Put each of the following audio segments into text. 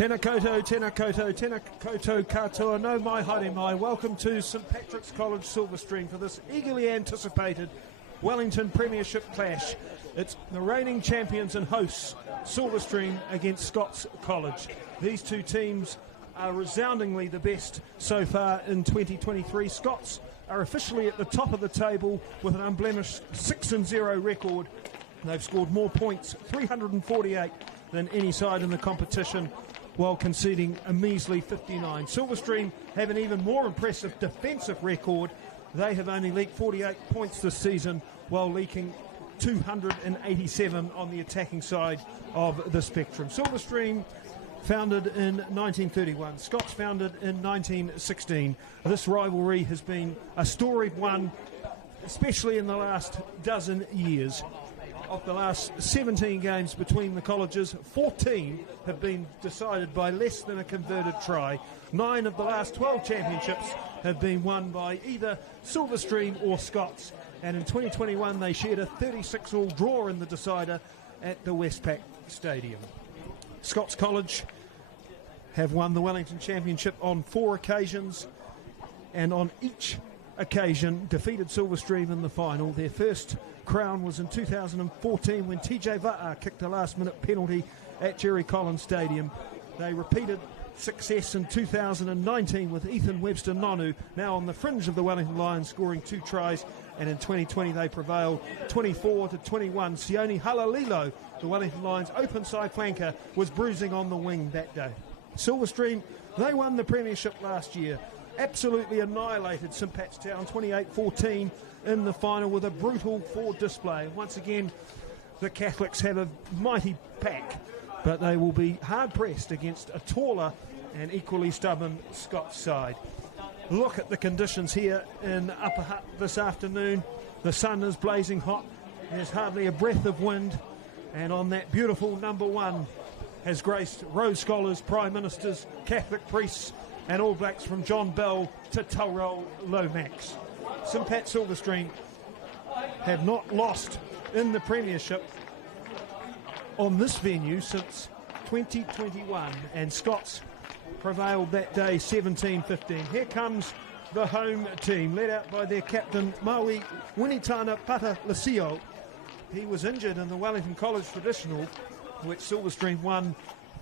Tēnā koutou, tēnā koutou, tēnā koutou katoa, no mai haere mai. Welcome to St Patrick's College Silverstream for this eagerly anticipated Wellington Premiership clash. It's the reigning champions and hosts, Silverstream against Scots College. These two teams are resoundingly the best so far in 2023. Scots are officially at the top of the table with an unblemished 6-0 record. They've scored more points, 348, than any side in the competition, while conceding a measly 59. Silverstream have an even more impressive defensive record. They have only leaked 48 points this season, while leaking 287 on the attacking side of the spectrum. Silverstream founded in 1931, Scots founded in 1916. This rivalry has been a storied one, especially in the last dozen years. Of the last 17 games between the colleges, 14 have been decided by less than a converted try. 9 of the last 12 championships have been won by either Silverstream or Scots. And in 2021, they shared a 36-all draw in the decider at the Westpac Stadium. Scots College have won the Wellington Championship on 4 occasions, and on each occasion defeated Silverstream in the final. Their first crown was in 2014 when TJ Va'a kicked a last-minute penalty at Jerry Collins Stadium. They repeated success in 2019 with Ethan Webster Nonu, now on the fringe of the Wellington Lions, scoring 2 tries, and in 2020 they prevailed 24-21. Sione Halalilo, the Wellington Lions open side flanker, was bruising on the wing that day. Silverstream, they won the premiership last year, absolutely annihilated St Pat's Town 28-14 in the final with a brutal forward display. Once again, the Catholics have a mighty pack, but they will be hard-pressed against a taller and equally stubborn Scots side. Look at the conditions here in Upper Hutt this afternoon. The sun is blazing hot. There's hardly a breath of wind. And on that beautiful number 1 has graced Rhodes Scholars, Prime Ministers, Catholic priests, and All Blacks from John Bell to Tulrell Lomax. St Pat Silverstream have not lost in the premiership on this venue since 2021, and Scots prevailed that day 17-15. Here comes the home team, led out by their captain Maui Winitana Pata Lasio. He was injured in the Wellington College Traditional, which Silverstream won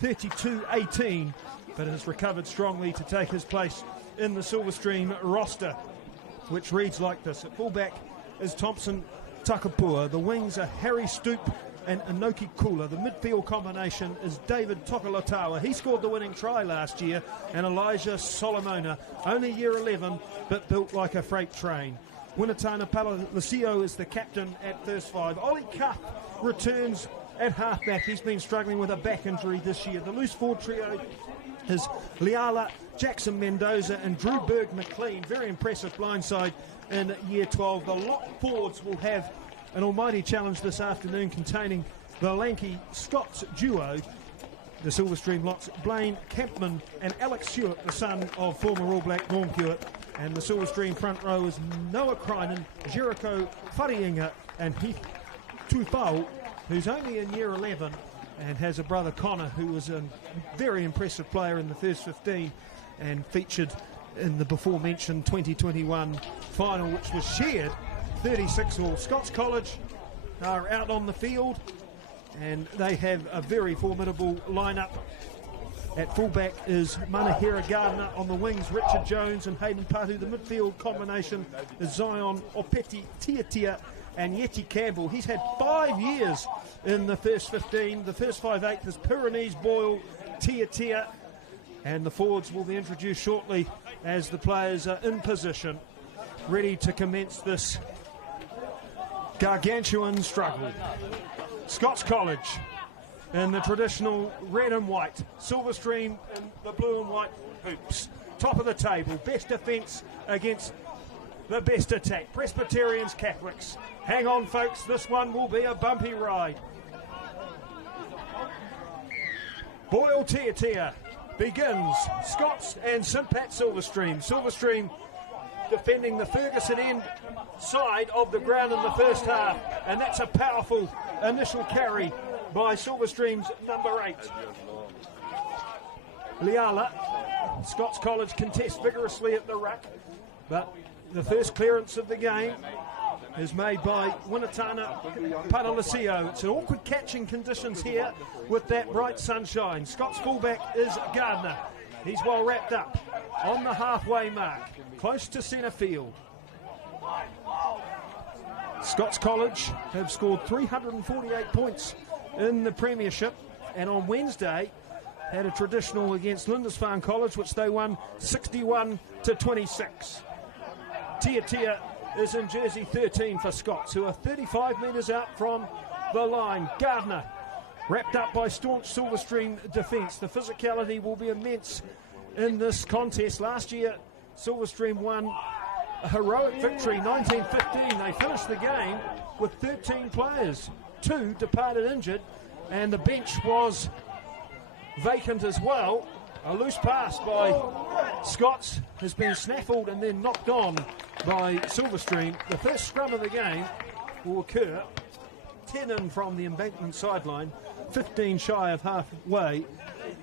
32-18, but has recovered strongly to take his place in the Silverstream roster, which reads like this. At fullback is Thompson Takapua. The wings are Harry Stoop and Inoki Kula. The midfield combination is David Tokalatawa. He scored the winning try last year. And Elijah Solomona, only year 11, but built like a freight train. Winitana Palacio is the captain at first 5. Ollie Cuff returns at halfback. He's been struggling with a back injury this year. The loose forward trio is Liala, Jackson Mendoza and Drew Berg McLean. Very impressive blindside in year 12. The lock forwards will have an almighty challenge this afternoon, containing the lanky Scots duo, the Silverstream locks, Blaine Campman and Alex Stewart, the son of former All Black Norm Hewitt. And the Silverstream front row is Noah Krynan, Jericho Whariinga and Heath Tufau, who's only in year 11 and has a brother Connor who was a very impressive player in the first 15 and featured in the before mentioned 2021 final, which was shared 36-all. Scots College are out on the field and they have a very formidable lineup. At fullback is Manahira Gardner, on the wings Richard Jones and Hayden Patu. The midfield combination is Zion Opeti Tiatia and Yeti Campbell. He's had 5 years in the first 15. The first 5/8 is Pyrenees Boyle, Tiatia, and the forwards will be introduced shortly as the players are in position, ready to commence this gargantuan struggle. Scots College in the traditional red and white, Silverstream in the blue and white hoops. Top of the table, best defence against the best attack. Presbyterians, Catholics. Hang on, folks, this one will be a bumpy ride. Boyle Tiatia begins. Scots and St Pat Silverstream. Silverstream defending the Ferguson end side of the ground in the first half, and that's a powerful initial carry by Silverstream's number 8. Liala. Scots College contest vigorously at the ruck, but the first clearance of the game is made by Winatana Padalisio. It's an awkward catching conditions here with that bright sunshine. Scots fullback is Gardner. He's well wrapped up on the halfway mark, close to centre field. Scots College have scored 348 points in the Premiership, and on Wednesday had a traditional against Lindisfarne College, which they won 61-26. Tia is in jersey 13 for Scots, who are 35 metres out from the line. Gardner, wrapped up by staunch Silverstream defence. The physicality will be immense in this contest. Last year, Silverstream won a heroic victory, 19-15. They finished the game with 13 players. 2 departed injured, and the bench was vacant as well. A loose pass by Scots has been snaffled and then knocked on by Silverstream. The first scrum of the game will occur 10 in from the embankment sideline, 15 shy of halfway.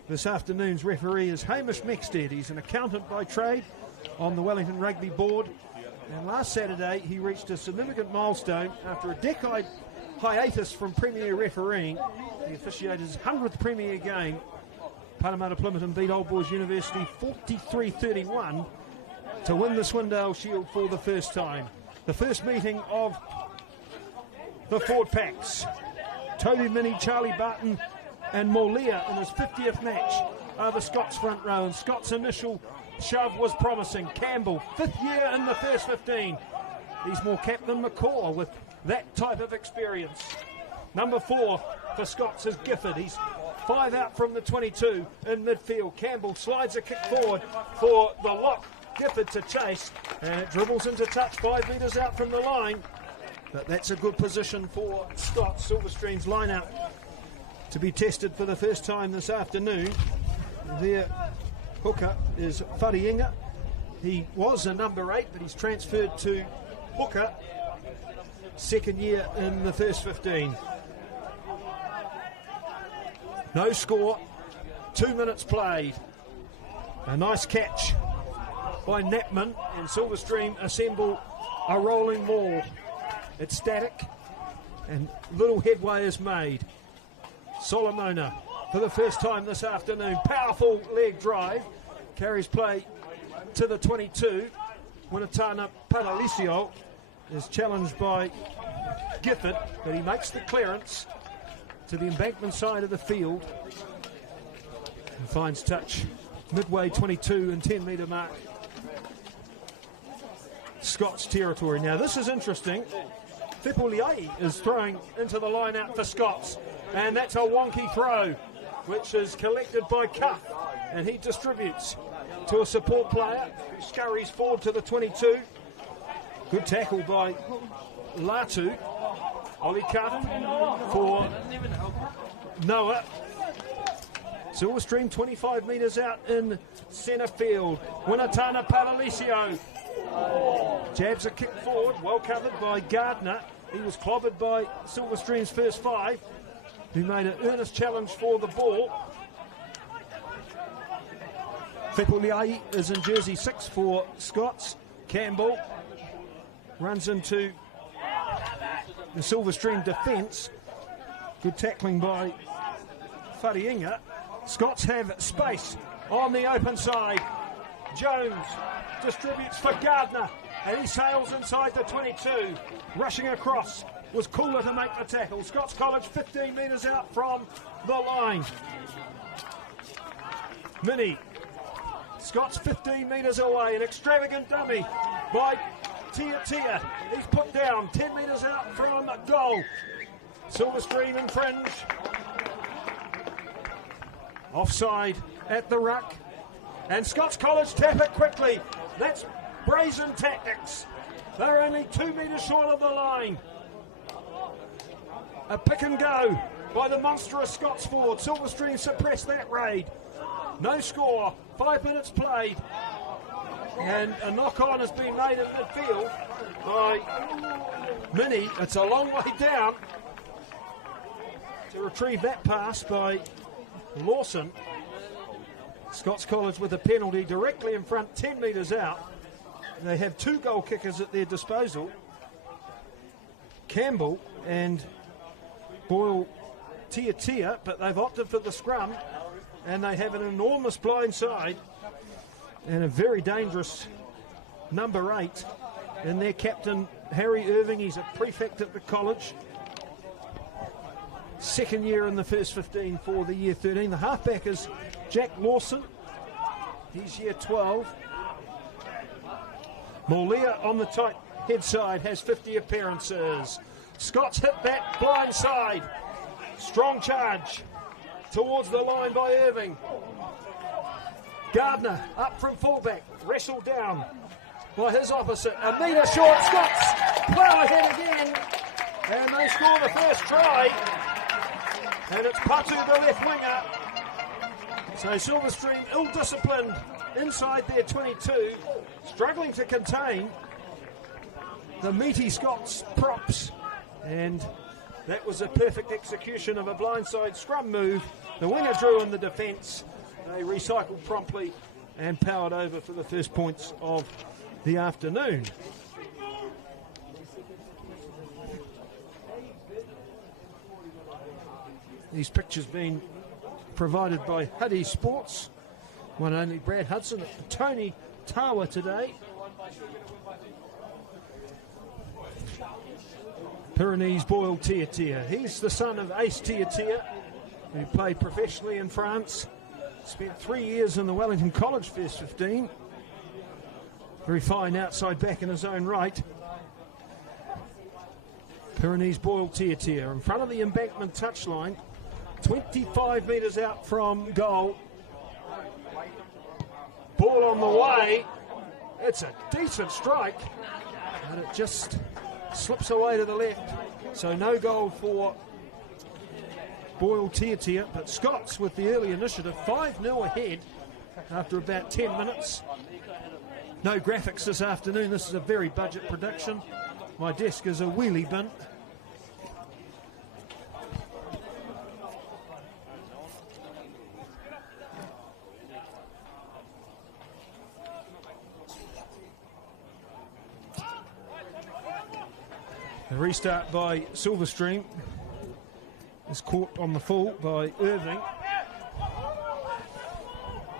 This afternoon's referee is Hamish Mexted. He's an accountant by trade on the Wellington Rugby board, and last Saturday he reached a significant milestone after a decade hiatus from Premier refereeing. He officiated his 100th Premier game. Parramatta Plymouth beat Old Boys University 43-31 to win the Swindale Shield for the first time. The first meeting of the Ford Packs. Toby Mini, Charlie Barton and Molia in his 50th match are the Scots front row, and Scots' initial shove was promising. Campbell, 5th year in the first 15. He's more capped than McCaw with that type of experience. Number 4 for Scots is Gifford. He's 5 out from the 22 in midfield. Campbell slides a kick forward for the lock. Gifford to chase, and it dribbles into touch 5 metres out from the line. But that's a good position for Scots. Silverstream's line-up to be tested for the first time this afternoon. Their hooker is Whariinga. He was a number 8, but he's transferred to hooker. 2nd year in the first 15. No score, 2 minutes played. A nice catch by Knappman, and Silverstream assemble a rolling maul. It's static and little headway is made. Solomona for the first time this afternoon. Powerful leg drive. Carries play to the 22. Winatana Padalisio is challenged by Gifford, but he makes the clearance to the embankment side of the field and finds touch midway 22 and 10 metre mark. Scots territory. Now this is interesting. Fepuliai is throwing into the line out for Scots, and that's a wonky throw which is collected by Cuff, and he distributes to a support player who scurries forward to the 22. Good tackle by Latu. Ollie Cuff for Noah. Silverstream 25 metres out in centre field. Winatana Padalisio jabs a kick forward, well covered by Gardner. He was clobbered by Silverstream's first 5, who made an earnest challenge for the ball. Fepuliai is in jersey 6 for Scots. Campbell runs into the Silverstream defence. Good tackling by Whariinga. Scots have space on the open side. Jones distributes for Gardner, and he sails inside the 22. Rushing across was Cooler to make the tackle. Scots College 15 metres out from the line. Mini. Scots 15 metres away. An extravagant dummy by Tia. He's put down 10 metres out from goal. Silverstream in fringe. Offside at the ruck. And Scots College tap it quickly. That's brazen tactics. They're only 2 metres short of the line. A pick and go by the monstrous Scots forward. Silverstream suppressed that raid. No score. 5 minutes played. And a knock-on has been made at midfield by Mini. It's a long way down to retrieve that pass by Lawson. Scots College with a penalty directly in front, 10 metres out. They have 2 goal kickers at their disposal, Campbell and Boyle Tia, but they've opted for the scrum, and they have an enormous blind side and a very dangerous number 8 in their captain, Harry Irving. He's a prefect at the college. Second year in the first 15 for the year 13. The halfback is Jack Lawson. He's year 12. Molia on the tight head side has 50 appearances. Scots hit that blind side. Strong charge towards the line by Irving. Gardner up from fullback, wrestled down by his opposite. A metre short, Scots plough ahead again, and they score the first try. And it's Patu, the left winger. So Silverstream ill-disciplined inside their 22, struggling to contain the meaty Scots props. And that was a perfect execution of a blindside scrum move. The winger drew in the defence. They recycled promptly and powered over for the first points of the afternoon. These pictures being provided by Huddy Sports. One only Brad Hudson at Tony Tawa today. Pyrenees Boyle Tia. He's the son of Ace Tia, who played professionally in France. Spent 3 years in the Wellington College first 15. Very fine outside back in his own right. Pyrenees Boyle Tia in front of the embankment touchline. 25 metres out from goal. Ball on the way. It's a decent strike, but it just slips away to the left. So no goal for Boyle Tia, but Scots with the early initiative, 5-0 ahead after about 10 minutes. No graphics this afternoon. This is a very budget production. My desk is a wheelie bin. The restart by Silverstream is caught on the full by Irving.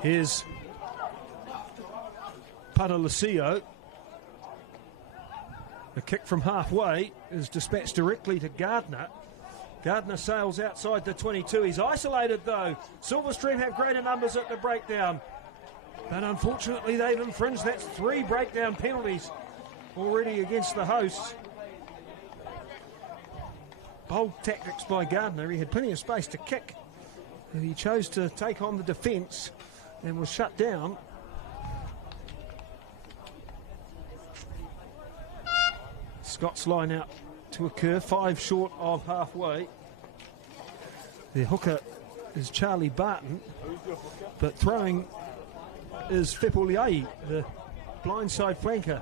Here's Padalesio. The kick from halfway is dispatched directly to Gardner. Gardner sails outside the 22. He's isolated though. Silverstream have greater numbers at the breakdown, but unfortunately they've infringed. That's 3 breakdown penalties already against the hosts. Bold tactics by Gardner. He had plenty of space to kick, and he chose to take on the defence and was shut down. Scots line out to occur, 5 short of halfway. Their hooker is Charlie Barton, but throwing is Fepuliai, the blindside flanker.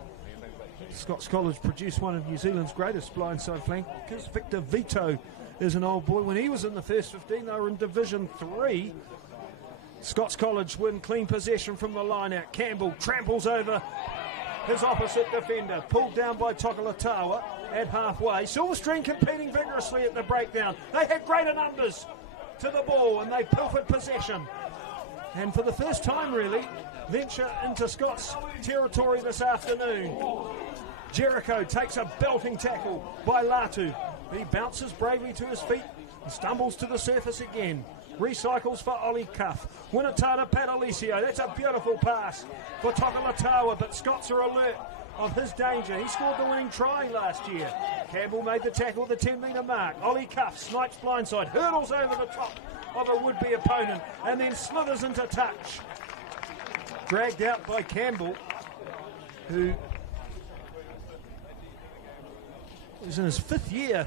Scots College produced one of New Zealand's greatest blindside flankers. Victor Vito is an old boy. When he was in the first 15, they were in Division 3. Scots College win clean possession from the line out. Campbell tramples over his opposite defender, pulled down by Tokolatawa at halfway. Silverstream competing vigorously at the breakdown. They had greater numbers to the ball and they pilfered possession. And for the first time really, venture into Scots territory this afternoon. Jericho takes a belting tackle by Latu. He bounces bravely to his feet and stumbles to the surface again. Recycles for Ollie Cuff. Winatata Padalesio. That's a beautiful pass for Tokolatawa, but Scots are alert of his danger. He scored the winning try last year. Campbell made the tackle at the 10-metre mark. Ollie Cuff snipes blindside, hurdles over the top of a would-be opponent, and then slithers into touch. Dragged out by Campbell, who is in his 5th year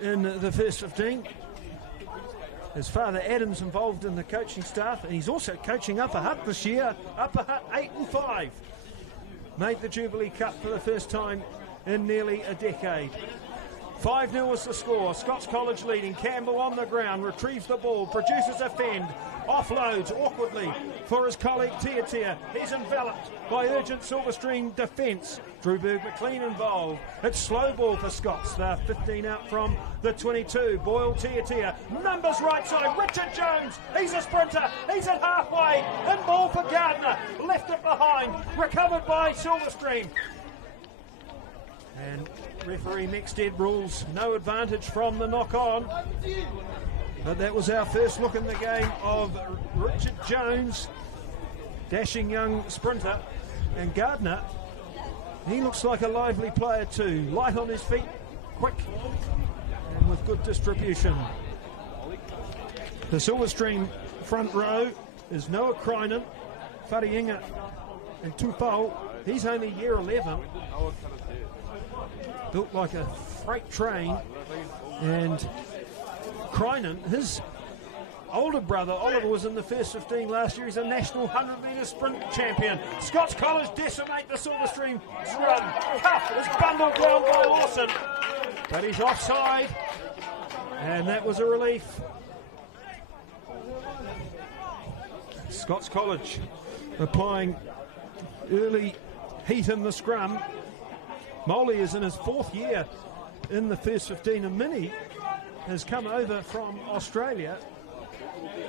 in the first 15. His father Adam's involved in the coaching staff, and he's also coaching Upper Hutt this year. Upper Hutt 8-5. Made the Jubilee Cup for the first time in nearly a decade. 5-0 is the score. Scots College leading. Campbell on the ground, retrieves the ball, produces a fend, offloads awkwardly for his colleague Tia. He's enveloped by urgent Silverstream defence. Drewberg McLean involved. It's slow ball for Scots. They're 15 out from the 22. Boyle Tia. Numbers right side. Richard Jones. He's a sprinter. He's at halfway. And ball for Gardner. Left it behind. Recovered by Silverstream. And referee Mexted rules no advantage from the knock-on. But that was our first look in the game of Richard Jones, dashing young sprinter. And Gardner, he looks like a lively player too. Light on his feet, quick, and with good distribution. The Silverstream front row is Noah Krynen, Whariinga and Tufau. He's only year 11. Built like a freight train. And Krynen, his older brother Oliver was in the first 15 last year. He's a national 100-metre sprint champion. Scots College decimate the Silverstream run. Cuff is bundled down by Lawson, but he's offside, and that was a relief. Scots College applying early heat in the scrum. Moley is in his 4th year in the first 15, and Minnie has come over from Australia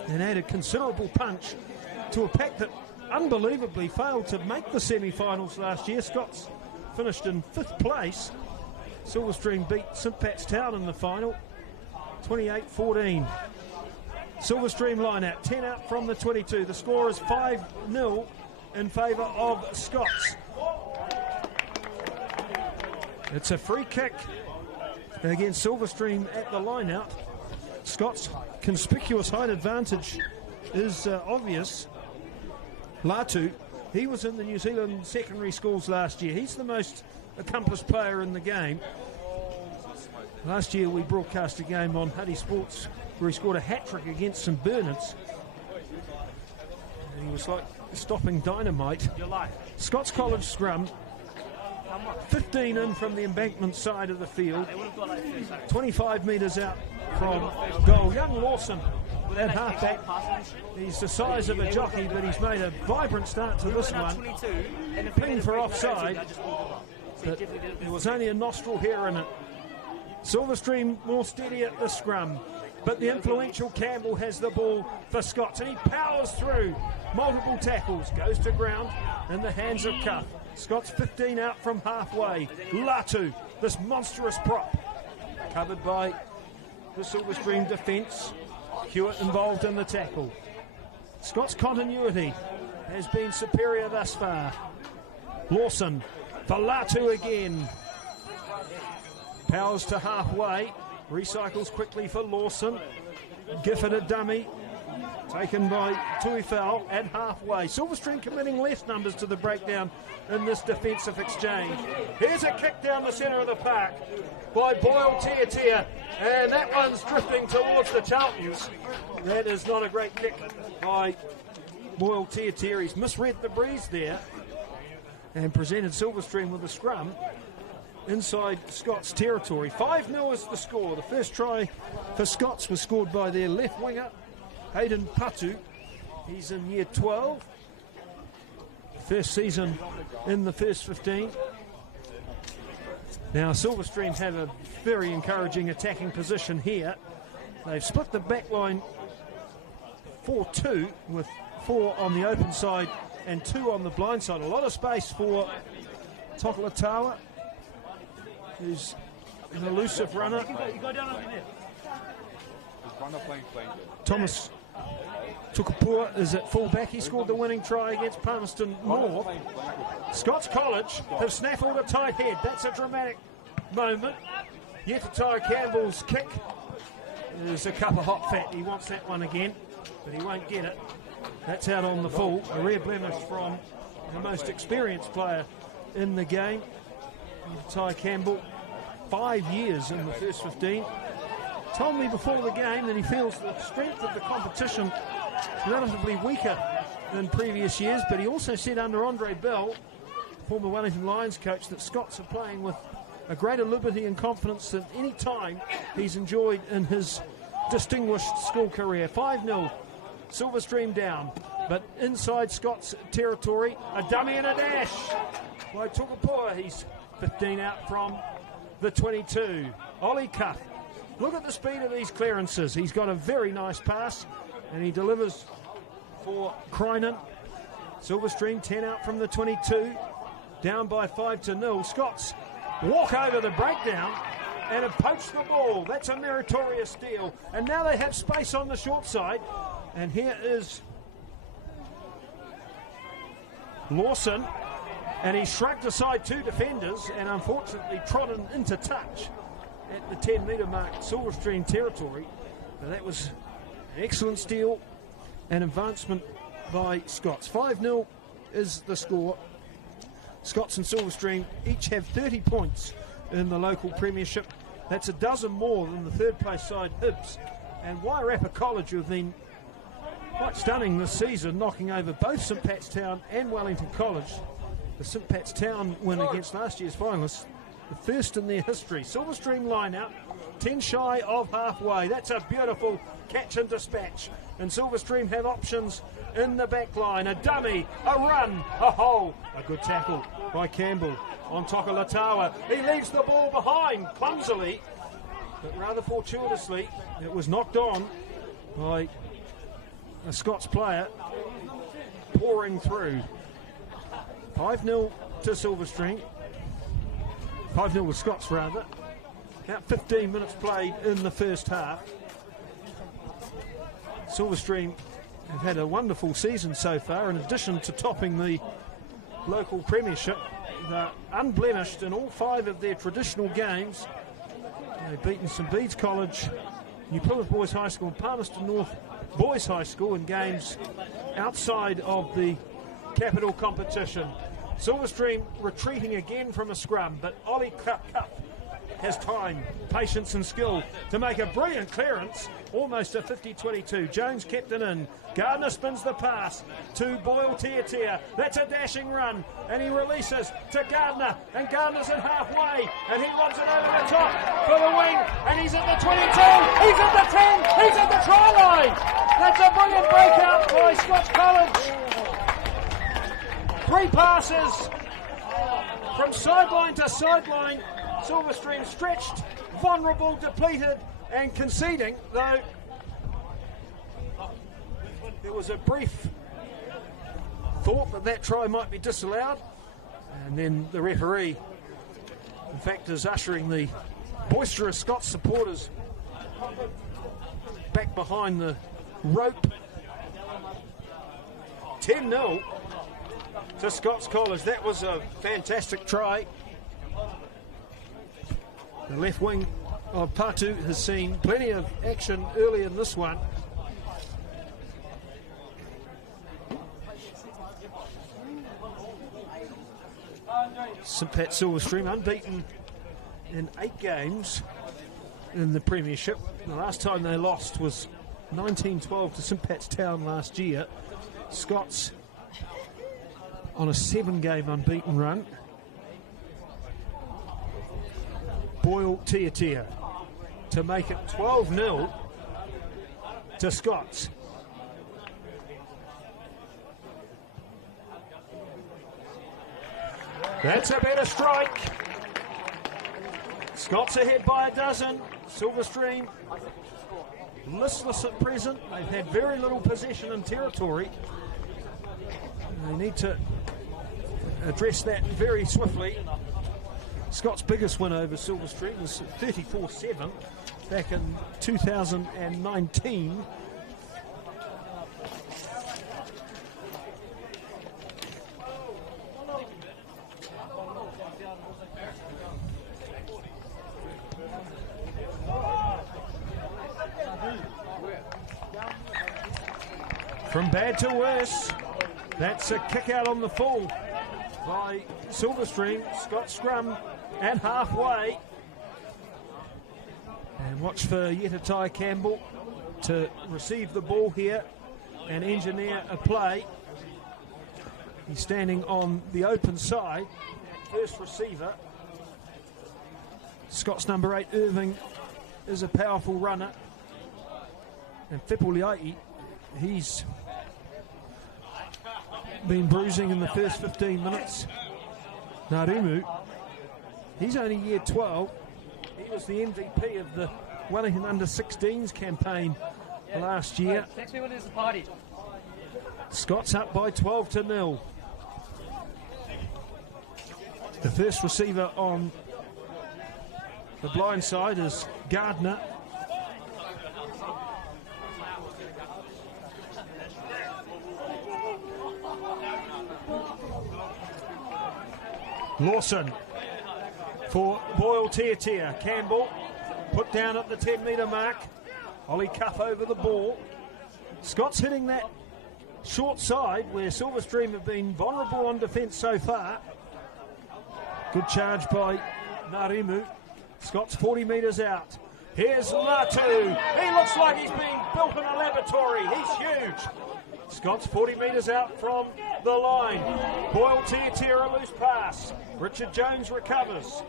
and added considerable punch to a pack that unbelievably failed to make the semi-finals last year. Scots finished in 5th place. Silverstream beat St Pat's Town in the final, 28-14. Silverstream line out, 10 out from the 22. The score is 5-0 in favour of Scots. It's a free kick against Silverstream at the line out. Scots' conspicuous height advantage is obvious. Latu, he was in the New Zealand secondary schools last year. He's the most accomplished player in the game. Last year we broadcast a game on Huddy Sports where he scored a hat-trick against St Bernard's. And he was like stopping dynamite. Scots College scrum, 15 in from the embankment side of the field, 25 metres out from goal. Young Lawson at halfback. He's the size of a jockey, but he's made a vibrant start to this one. Pinged for offside, but there was only a nostril hair in it. Silverstream more steady at the scrum, but the influential Campbell has the ball for Scots, and he powers through multiple tackles, goes to ground in the hands of Cuff. Scots 15 out from halfway. Latu, this monstrous prop, covered by the Silverstream defence. Hewitt involved in the tackle. Scots' continuity has been superior thus far. Lawson for Latu again. Powers to halfway. Recycles quickly for Lawson. Gifford a dummy. Taken by Tuifau at halfway. Silverstream committing less numbers to the breakdown in this defensive exchange. Here's a kick down the centre of the park by Boyle Tia, and that one's drifting towards the Chaltons. That is not a great kick by Boyle Tia. He's misread the breeze there and presented Silverstream with a scrum inside Scots territory. 5-0 is the score. The first try for Scots was scored by their left winger, Hayden Patu. He's in year 12. First season in the first 15. Now Silverstream have a very encouraging attacking position here. They've split the back line 4-2 with 4 on the open side and 2 on the blind side. A lot of space for Tokolatawa, who's an elusive runner. Thomas Tukapua is at fullback. He scored the winning try against Palmerston North. Scots College have snaffled a tight head. That's a dramatic moment. Yetatai Campbell's kick is a cup of hot fat. He wants that one again, but he won't get it. That's out on the full. A rare blemish from the most experienced player in the game. Yetatai Campbell, 5 years in the first 15. Told me before the game that he feels the strength of the competition relatively weaker than previous years, but he also said under Andre Bell, former Wellington Lions coach, that Scots are playing with a greater liberty and confidence than any time he's enjoyed in his distinguished school career. 5-0, Silverstream down, but inside Scots territory, a dummy and a dash by Tukapua. He's 15 out from the 22. Ollie Cuff. Look at the speed of these clearances. He's got a very nice pass, and he delivers for Krynan. Silverstream 10 out from the 22, down by 5-0. Scots walk over the breakdown and have poached the ball. That's a meritorious steal. And now they have space on the short side. And here is Lawson. And he shrugged aside two defenders and unfortunately trodden into touch at the 10-metre mark, Silverstream territory. Now that was an excellent steal and advancement by Scots. 5-0 is the score. Scots and Silverstream each have 30 points in the local premiership. That's a dozen more than the third place side Hibs. And Wairarapa College, who have been quite stunning this season, knocking over both St Pat's Town and Wellington College. The St Pat's Town win against last year's finalists, the first in their history. Silverstream line out, 10 shy of halfway. That's a beautiful catch and dispatch. And Silverstream have options in the back line. A dummy, a run, a hole. A good tackle by Campbell on Tokalatawa. He leaves the ball behind clumsily, but rather fortuitously. It was knocked on by a Scots player pouring through. 5-0 to Silverstream. 5-0 with Scots, rather. About 15 minutes played in the first half. Silverstream have had a wonderful season so far. In addition to topping the local premiership, they're unblemished in all 5 of their traditional games. They've beaten St Bede's College, New Plymouth Boys High School and Palmerston North Boys High School in games outside of the capital competition. Silverstream retreating again from a scrum, but Ollie Cup has time, patience and skill to make a brilliant clearance, almost a 50-22. Jones kept it in. Gardner spins the pass to Boyle Tiatia. That's a dashing run, and he releases to Gardner, and Gardner's at halfway, and he lobs it over the top for the wing, and he's at the 22, he's at the 10, he's at the try line. That's a brilliant breakout by Scots College. 3 passes from sideline to sideline. Silverstream stretched, vulnerable, depleted, and conceding, though there was a brief thought that that try might be disallowed, and then the referee, in fact, is ushering the boisterous Scots supporters back behind the rope. 10-0 to Scots College. That was a fantastic try. The left wing of Patu has seen plenty of action early in this one. St Pat Silverstream unbeaten in 8 games in the premiership. The last time they lost was 1912 to St Pat's Town last year. Scots on a 7-game unbeaten run. Boyle Tiatia to make it 12-0 to Scots. That's a better strike. Scots ahead by a dozen. Silverstream listless at present. They've had very little possession and territory. They need to address that very swiftly. Scott's biggest win over Silverstream was 34-7 back in 2019. From bad to worse, that's a kick out on the full by Silverstream. Scott scrum at halfway. And watch for Yetatai Campbell to receive the ball here and engineer a play. He's standing on the open side. First receiver. Scots number 8, Irving, is a powerful runner. And Fepuliai, he's been bruising in the first 15 minutes. Narimu, he's only year 12. He was the MVP of the Wellington under-16s campaign last year. Next one is the party. Scots up by 12-0. The first receiver on the blind side is Gardner. Lawson for Boyle Tiatia. Campbell put down at the 10-metre mark. Ollie Cuff over the ball. Scott's hitting that short side where Silverstream have been vulnerable on defence so far. Good charge by Narimu. Scott's 40 metres out. Here's Latu. He looks like he's being built in a laboratory. He's huge. Scott's 40 metres out from the line. Boyle Tiatia, a loose pass. Richard Jones recovers.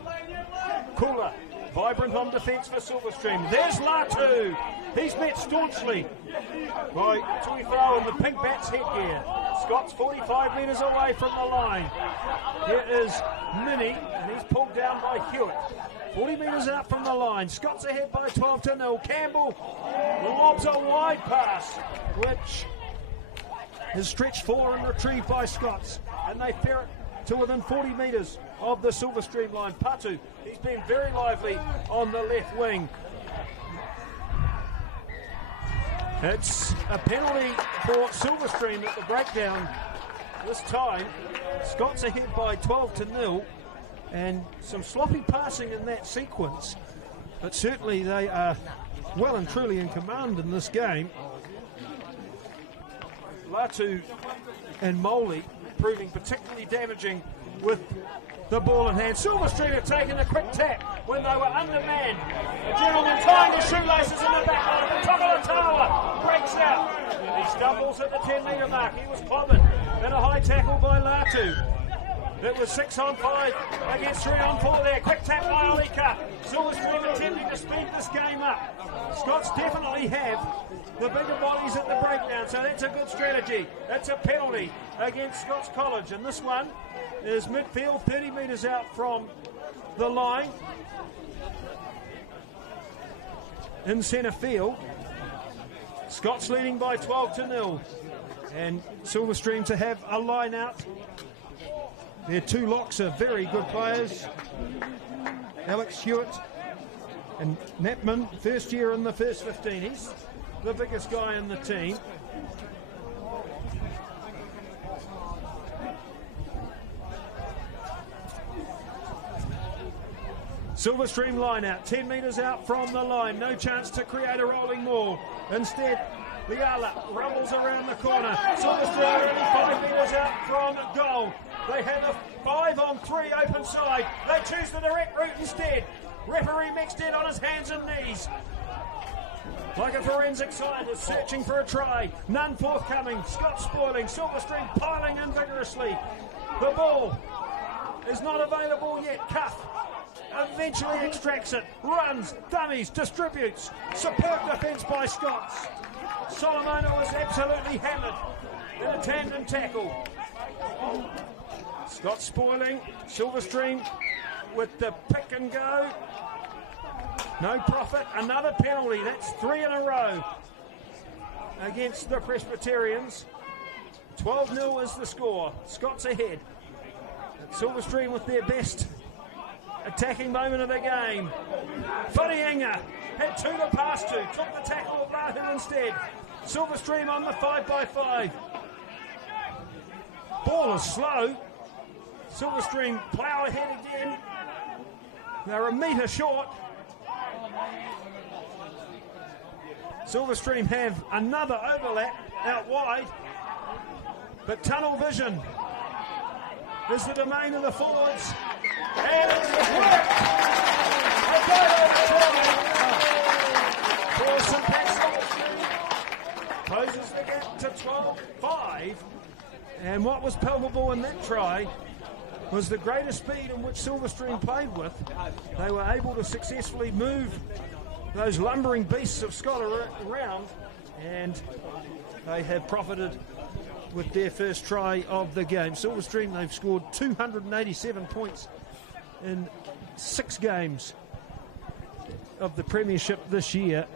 Kula, vibrant on defence for Silverstream. There's Latu. He's met staunchly by Tuifau in the pink bats headgear. Scott's 45 metres away from the line. Here is Minnie, and he's pulled down by Hewitt. 40 metres out from the line. Scott's ahead by 12-0. Campbell lobs a wide pass, which is stretched for and retrieved by Scots. And they ferret to within 40 metres of the Silverstream line. Patu, he's been very lively on the left wing. It's a penalty for Silverstream at the breakdown this time. Scots ahead by 12-0, and some sloppy passing in that sequence, but certainly they are well and truly in command in this game. Latu and Moley proving particularly damaging with the ball in hand. Silverstream have taken a quick tap when they were undermanned. A gentleman tying his shoelaces in the back line. The top of the tower breaks out. He stumbles at the 10-metre mark. He was clobbered in a high tackle by Latu. It was 6-on-5 against 3-on-4 there. Quick tap by Olika. Silverstream attempting to speed this game up. Scots definitely have the bigger bodies at the breakdown, so that's a good strategy. That's a penalty against Scots College, and this one is midfield, 30 metres out from the line. In centre field, Scots leading by 12-0, and Silverstream to have a line out. Their two locks are very good players. Alex Hewitt and Knapman, first year in the first 15. He's the biggest guy in the team. Silverstream line out, 10 metres out from the line. No chance to create a rolling maul. Instead, Liala rumbles around the corner. Silverstream only 5 metres out from goal. They have a 5-on-3 open side. They choose the direct route instead. Referee mixed in on his hands and knees. Like a forensic scientist searching for a try. None forthcoming. Scots spoiling. Silverstream piling in vigorously. The ball is not available yet. Cuff eventually extracts it. Runs, dummies, distributes. Superb defence by Scots. Solomona was absolutely hammered in a tandem tackle. Scots spoiling. Silverstream with the pick and go. No profit. Another penalty. That's 3 in a row against the Presbyterians. 12-0 is the score. Scots ahead. Silverstream with their best attacking moment of the game. Wharienga had 2 to pass to. Took the tackle of Lahu instead. Silverstream on the 5x5. Ball is slow. Silverstream plough ahead again. They're a metre short. Silverstream have another overlap out wide, but tunnel vision is the domain of the forwards, and it worked. A goal for St Pat's. Closes the gap to 12-5, and what was palpable in that try was the greater speed in which Silverstream played with. They were able to successfully move those lumbering beasts of Scott around, and they have profited with their first try of the game. Silverstream, they've scored 287 points in 6 games of the Premiership this year.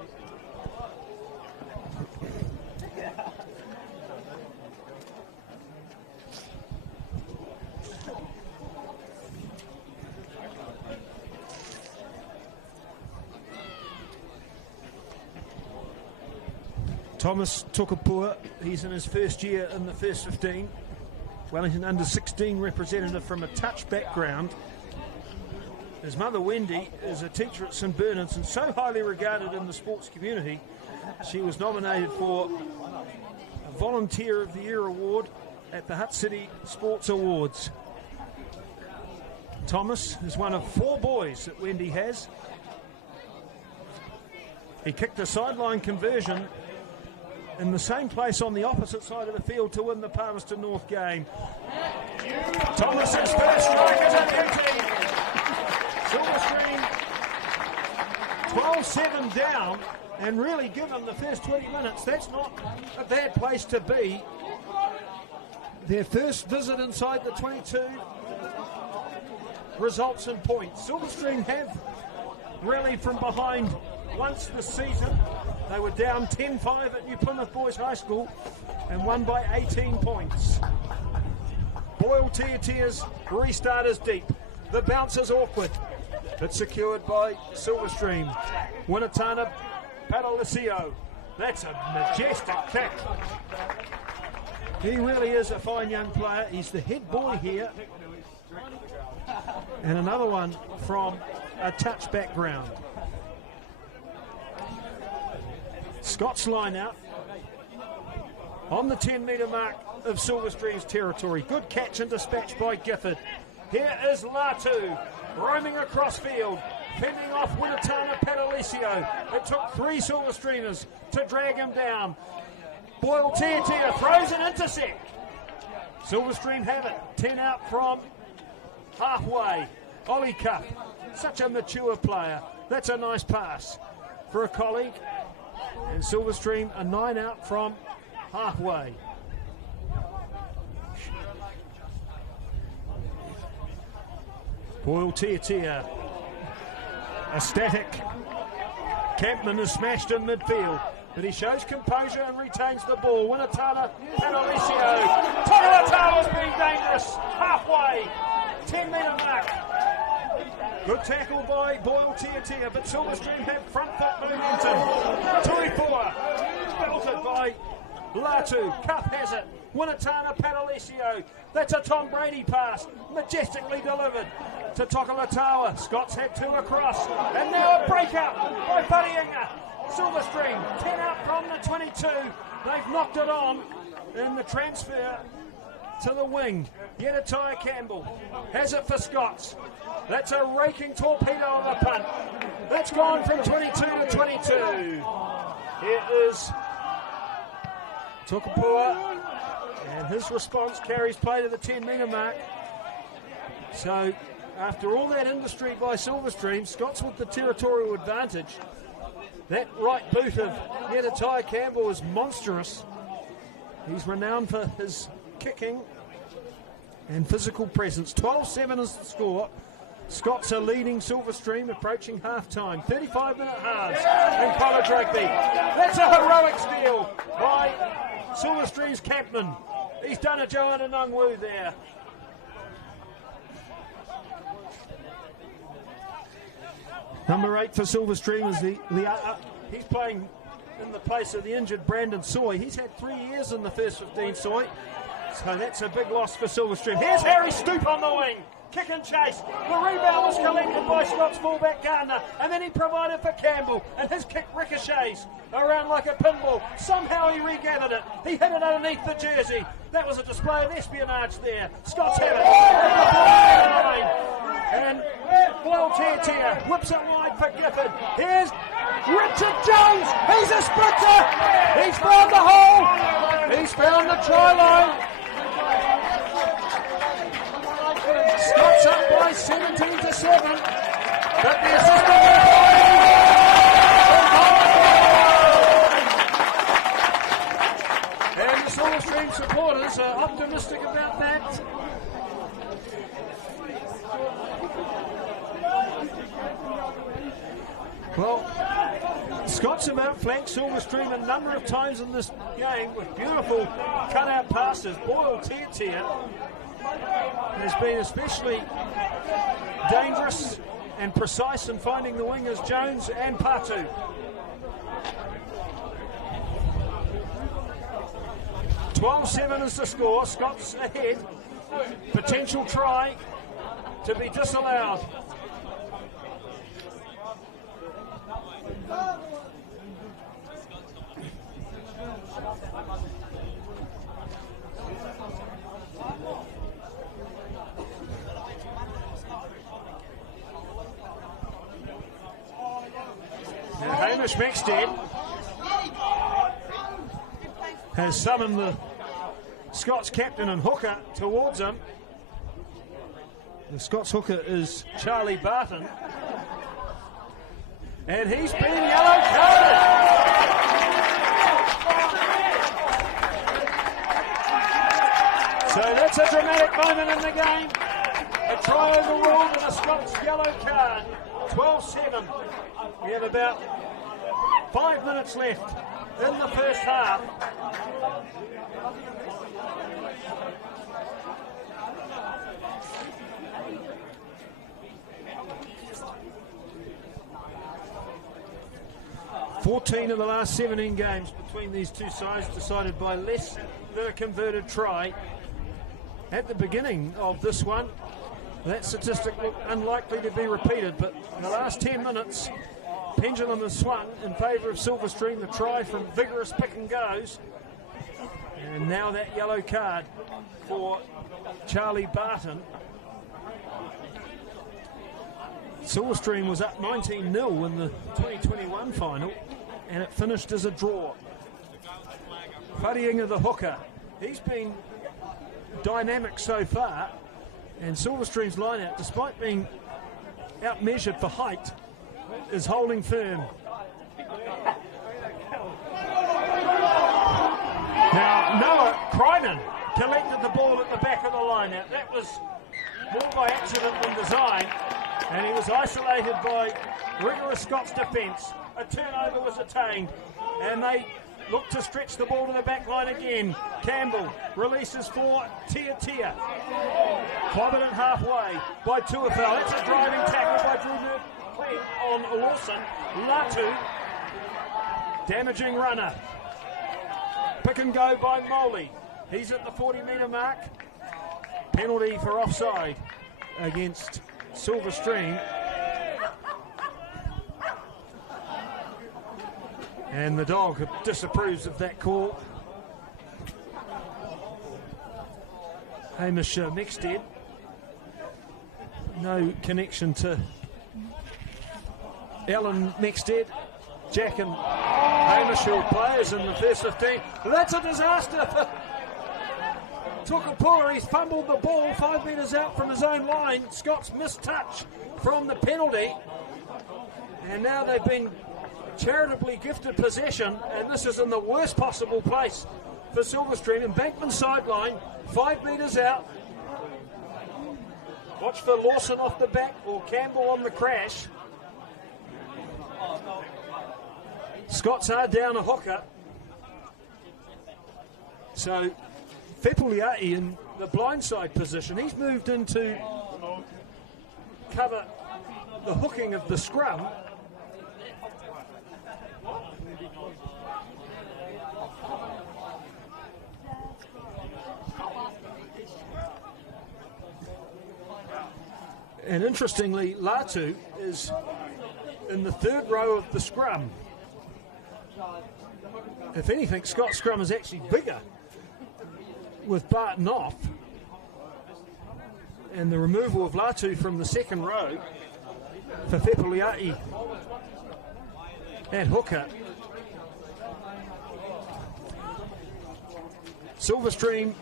Thomas Tukapua, he's in his first year in the first 15. Wellington under 16 representative from a touch background. His mother Wendy is a teacher at St Bernard's and so highly regarded in the sports community. She was nominated for a Volunteer of the Year award at the Hutt City Sports Awards. Thomas is one of 4 boys that Wendy has. He kicked a sideline conversion in the same place on the opposite side of the field to win the Palmerston North game. Thomas's first strike is a beauty. Silverstream 12-7 down, and really given the first 20 minutes, that's not a bad place to be. Their first visit inside the 22 results in points. Silverstream have rallied from behind once this season. They were down 10-5 at New Plymouth Boys High School and won by 18 points. Boyle Tiatia's restart is deep. The bounce is awkward. It's secured by Silverstream. Winatana Padalicio. That's a majestic kick. He really is a fine young player. He's the head boy here. And another one from a touch background. Scott's line out on the 10-metre mark of Silverstream's territory. Good catch and dispatch by Gifford. Here is Latu roaming across field, fending off Winatana Padalicio. It took 3 Silverstreamers to drag him down. Boyle Tiatia throws an intercept. Silverstream have it. 10 out from halfway. Ollie Cuff, such a mature player. That's a nice pass for a colleague. And Silverstream a 9 out from halfway. Boyle Tiatia, a static. Campman is smashed in midfield, but he shows composure and retains the ball. Winatana Padalicio. Totalatawa's being dangerous. Halfway. 10-metre mark. Good tackle by Boyle Tiatia, but Silverstream have front foot momentum. Tuifua, belted by Latu. Cup has it. Winatana Padalicio. That's a Tom Brady pass. Majestically delivered to Tokalatawa. Scots had 2 across. And now a breakup by Whariinga. Silverstream 10 out from the 22. They've knocked it on in the transfer to the wing. Yedetai Campbell has it for Scots. That's a raking torpedo of a punt. That's gone from 22 to 22. Here is Tukapua, and his response carries play to the 10-metre mark. So after all that industry by Silverstream, Scots with the territorial advantage. That right boot of Yedetai Campbell is monstrous. He's renowned for his kicking and physical presence. 12-7 is the score. Scots are leading Silverstream, approaching half-time. 35-minute halves in college rugby. That's a heroic steal by Silverstream's captain. He's done a Joanna Nungwu there. Number 8 for Silverstream is he's playing in the place of the injured Brandon Soy. He's had 3 years in the first 15, Soy. So that's a big loss for Silverstream. Here's Harry Stoop on the wing. Kick and chase. The rebound was collected by Scott's fullback Gardner, and then he provided for Campbell, and his kick ricochets around like a pinball. Somehow he regathered it. He hit it underneath the jersey. That was a display of espionage there. Scott's have it. And Boyle Tiatia whips it wide for Gifford. Here's Richard Jones. He's a sprinter. He's found the hole. He's found the try line. by 17-7. But the assistant referee, and the Silverstream supporters are optimistic about that. Well, Scots have outflanked Silverstream a number of times in this game with beautiful cut-out passes. Boyle Tiatia has been especially dangerous and precise in finding the wingers Jones and Patu. (12-7) is the score. Scots ahead. Potential try to be disallowed. Now Hamish Maxted has summoned the Scots captain and hooker towards him. The Scots hooker is Charlie Barton, and he's been yellow carded. So that's a dramatic moment in the game. A try overruled and a Scots yellow card. 12-7. We have about 5 minutes left in the first half. (14 of the last 17 games between these two sides decided by less than a converted try. At the beginning of this one, that statistic looked unlikely to be repeated, but in the last 10 minutes, pendulum has swung in favour of Silverstream. The try from vigorous pick and goes, and now that yellow card for Charlie Barton. Silverstream was up 19-0 in the 2021 final, and it finished as a draw. Wharinga the hooker, he's been dynamic so far, and Silverstream's line-out, despite being outmeasured for height, is holding firm. Now Noah Kryman collected the ball at the back of the line-out. That was more by accident than design, and he was isolated by rigorous Scots defence. A turnover was attained, and they look to stretch the ball to the back line again. Campbell releases for Tiatia. Clobbered it halfway by Tuafel. That's a driving tackle by Drew Newton on Lawson. Latu, damaging runner. Pick and go by Moley. He's at the 40-metre mark. Penalty for offside against Silverstream. And the dog disapproves of that call. Hamish Maxted. No connection to Alan Maxted. Jack and Hamish, who are players in the first 15. That's a disaster for Tukapua. He's fumbled the ball 5 metres out from his own line. Scott's missed touch from the penalty. And now they've been charitably gifted possession, and this is in the worst possible place for Silverstream. Embankment sideline, 5 metres out. Watch for Lawson off the back or Campbell on the crash. Scots are down a hooker. So Fepuliai in the blindside position. He's moved in to cover the hooking of the scrum. And interestingly, Latu is in the third row of the scrum. If anything, Scott's scrum is actually bigger with Barton off. And the removal of Latu from the second row for Fepuliai at hooker. Silverstream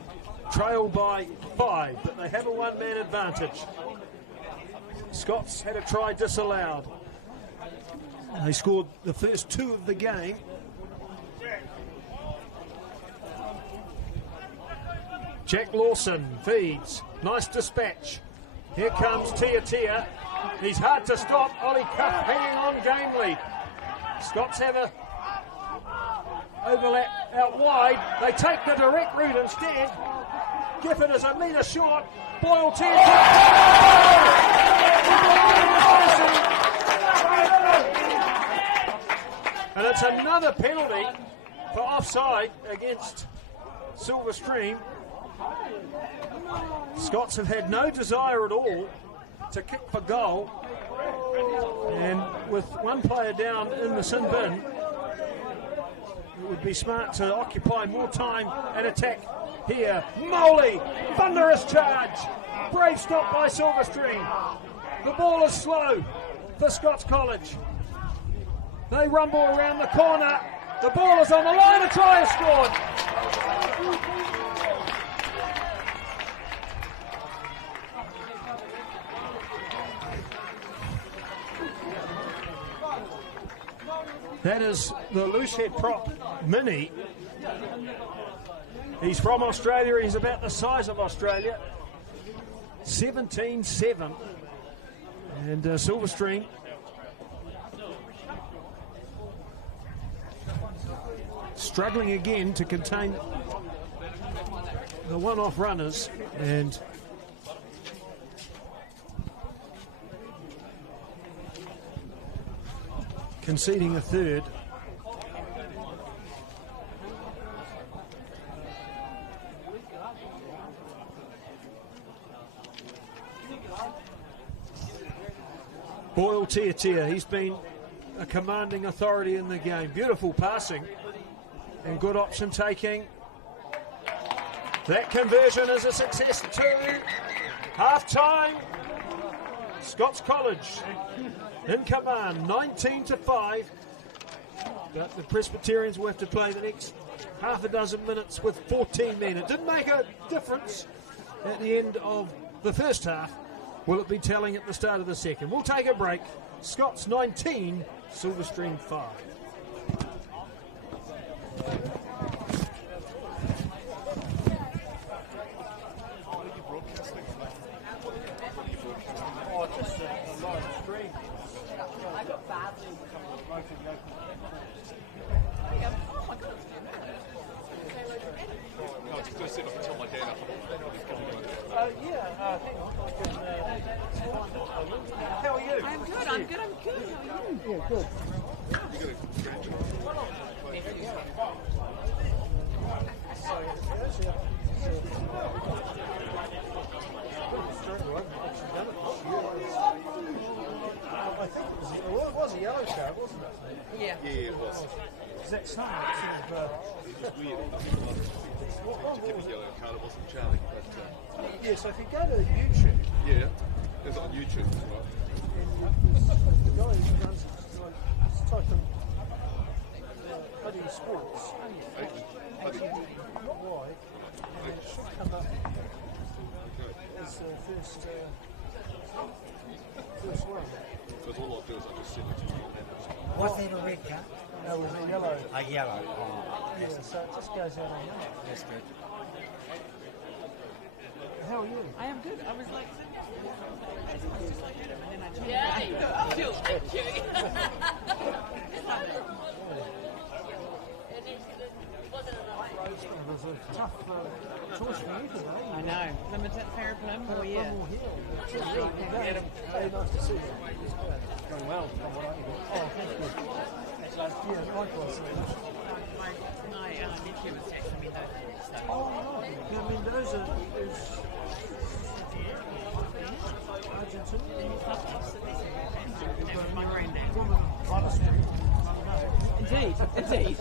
trail by 5, but they have a one-man advantage. Scots had a try disallowed. They scored the first 2 of the game. Jack Lawson feeds. Nice dispatch. Here comes Tia. He's hard to stop. Ollie Cuff hanging on gamely. Scots have a overlap out wide. They take the direct route instead. Gifford is a metre short. Boyle Tia. And it's another penalty for offside against Silverstream. Scots have had no desire at all to kick for goal, and with one player down in the sin bin, it would be smart to occupy more time and attack here. Moley, thunderous charge, brave stop by Silverstream. The ball is slow for Scots College. They rumble around the corner, the ball is on the line, a try is scored. That is the loosehead prop, Mini. He's from Australia. He's about the size of Australia. 17-7. And Silverstream struggling again to contain the one-off runners, and conceding a third. Boyle Tia, he's been a commanding authority in the game. Beautiful passing and good option taking. That conversion is a success too. Half time. Scots College in command, 19-5. But the Presbyterians will have to play the next half a dozen minutes with 14 men. It didn't make a difference at the end of the first half. Will it be telling at the start of the second? We'll take a break. Scots 19, Silverstream 5. How are you? I'm good. How are you? Yeah, good. I think it was a yellow card, wasn't it? Yeah. Yeah, it was. Is that something that sort of... It was weird. To give a yellow card, it wasn't Charlie. But, yeah, so if you go to YouTube... yeah, it was on YouTube as well. The guy who runs just type in Buddy Sports. Not why. And it should come up as the first one. Because all I do is I just send it to you. Was it a red card? No, it was a yellow. A yellow. Oh, Yeah, so it just goes out on yellow. that's good. How are you? I am good. I was like, just like Adam, and then I changed it. I feel thank you. It was a tough choice for you today. I know. Limited Paraplim for you. Very nice to see you. Going well from what I hear. Oh, thank you. Yeah, likewise. My nephew was texting me though. So. Oh, right. Now, Mendoza is Argentinian. That was my granddad. From Rugby Street. Indeed.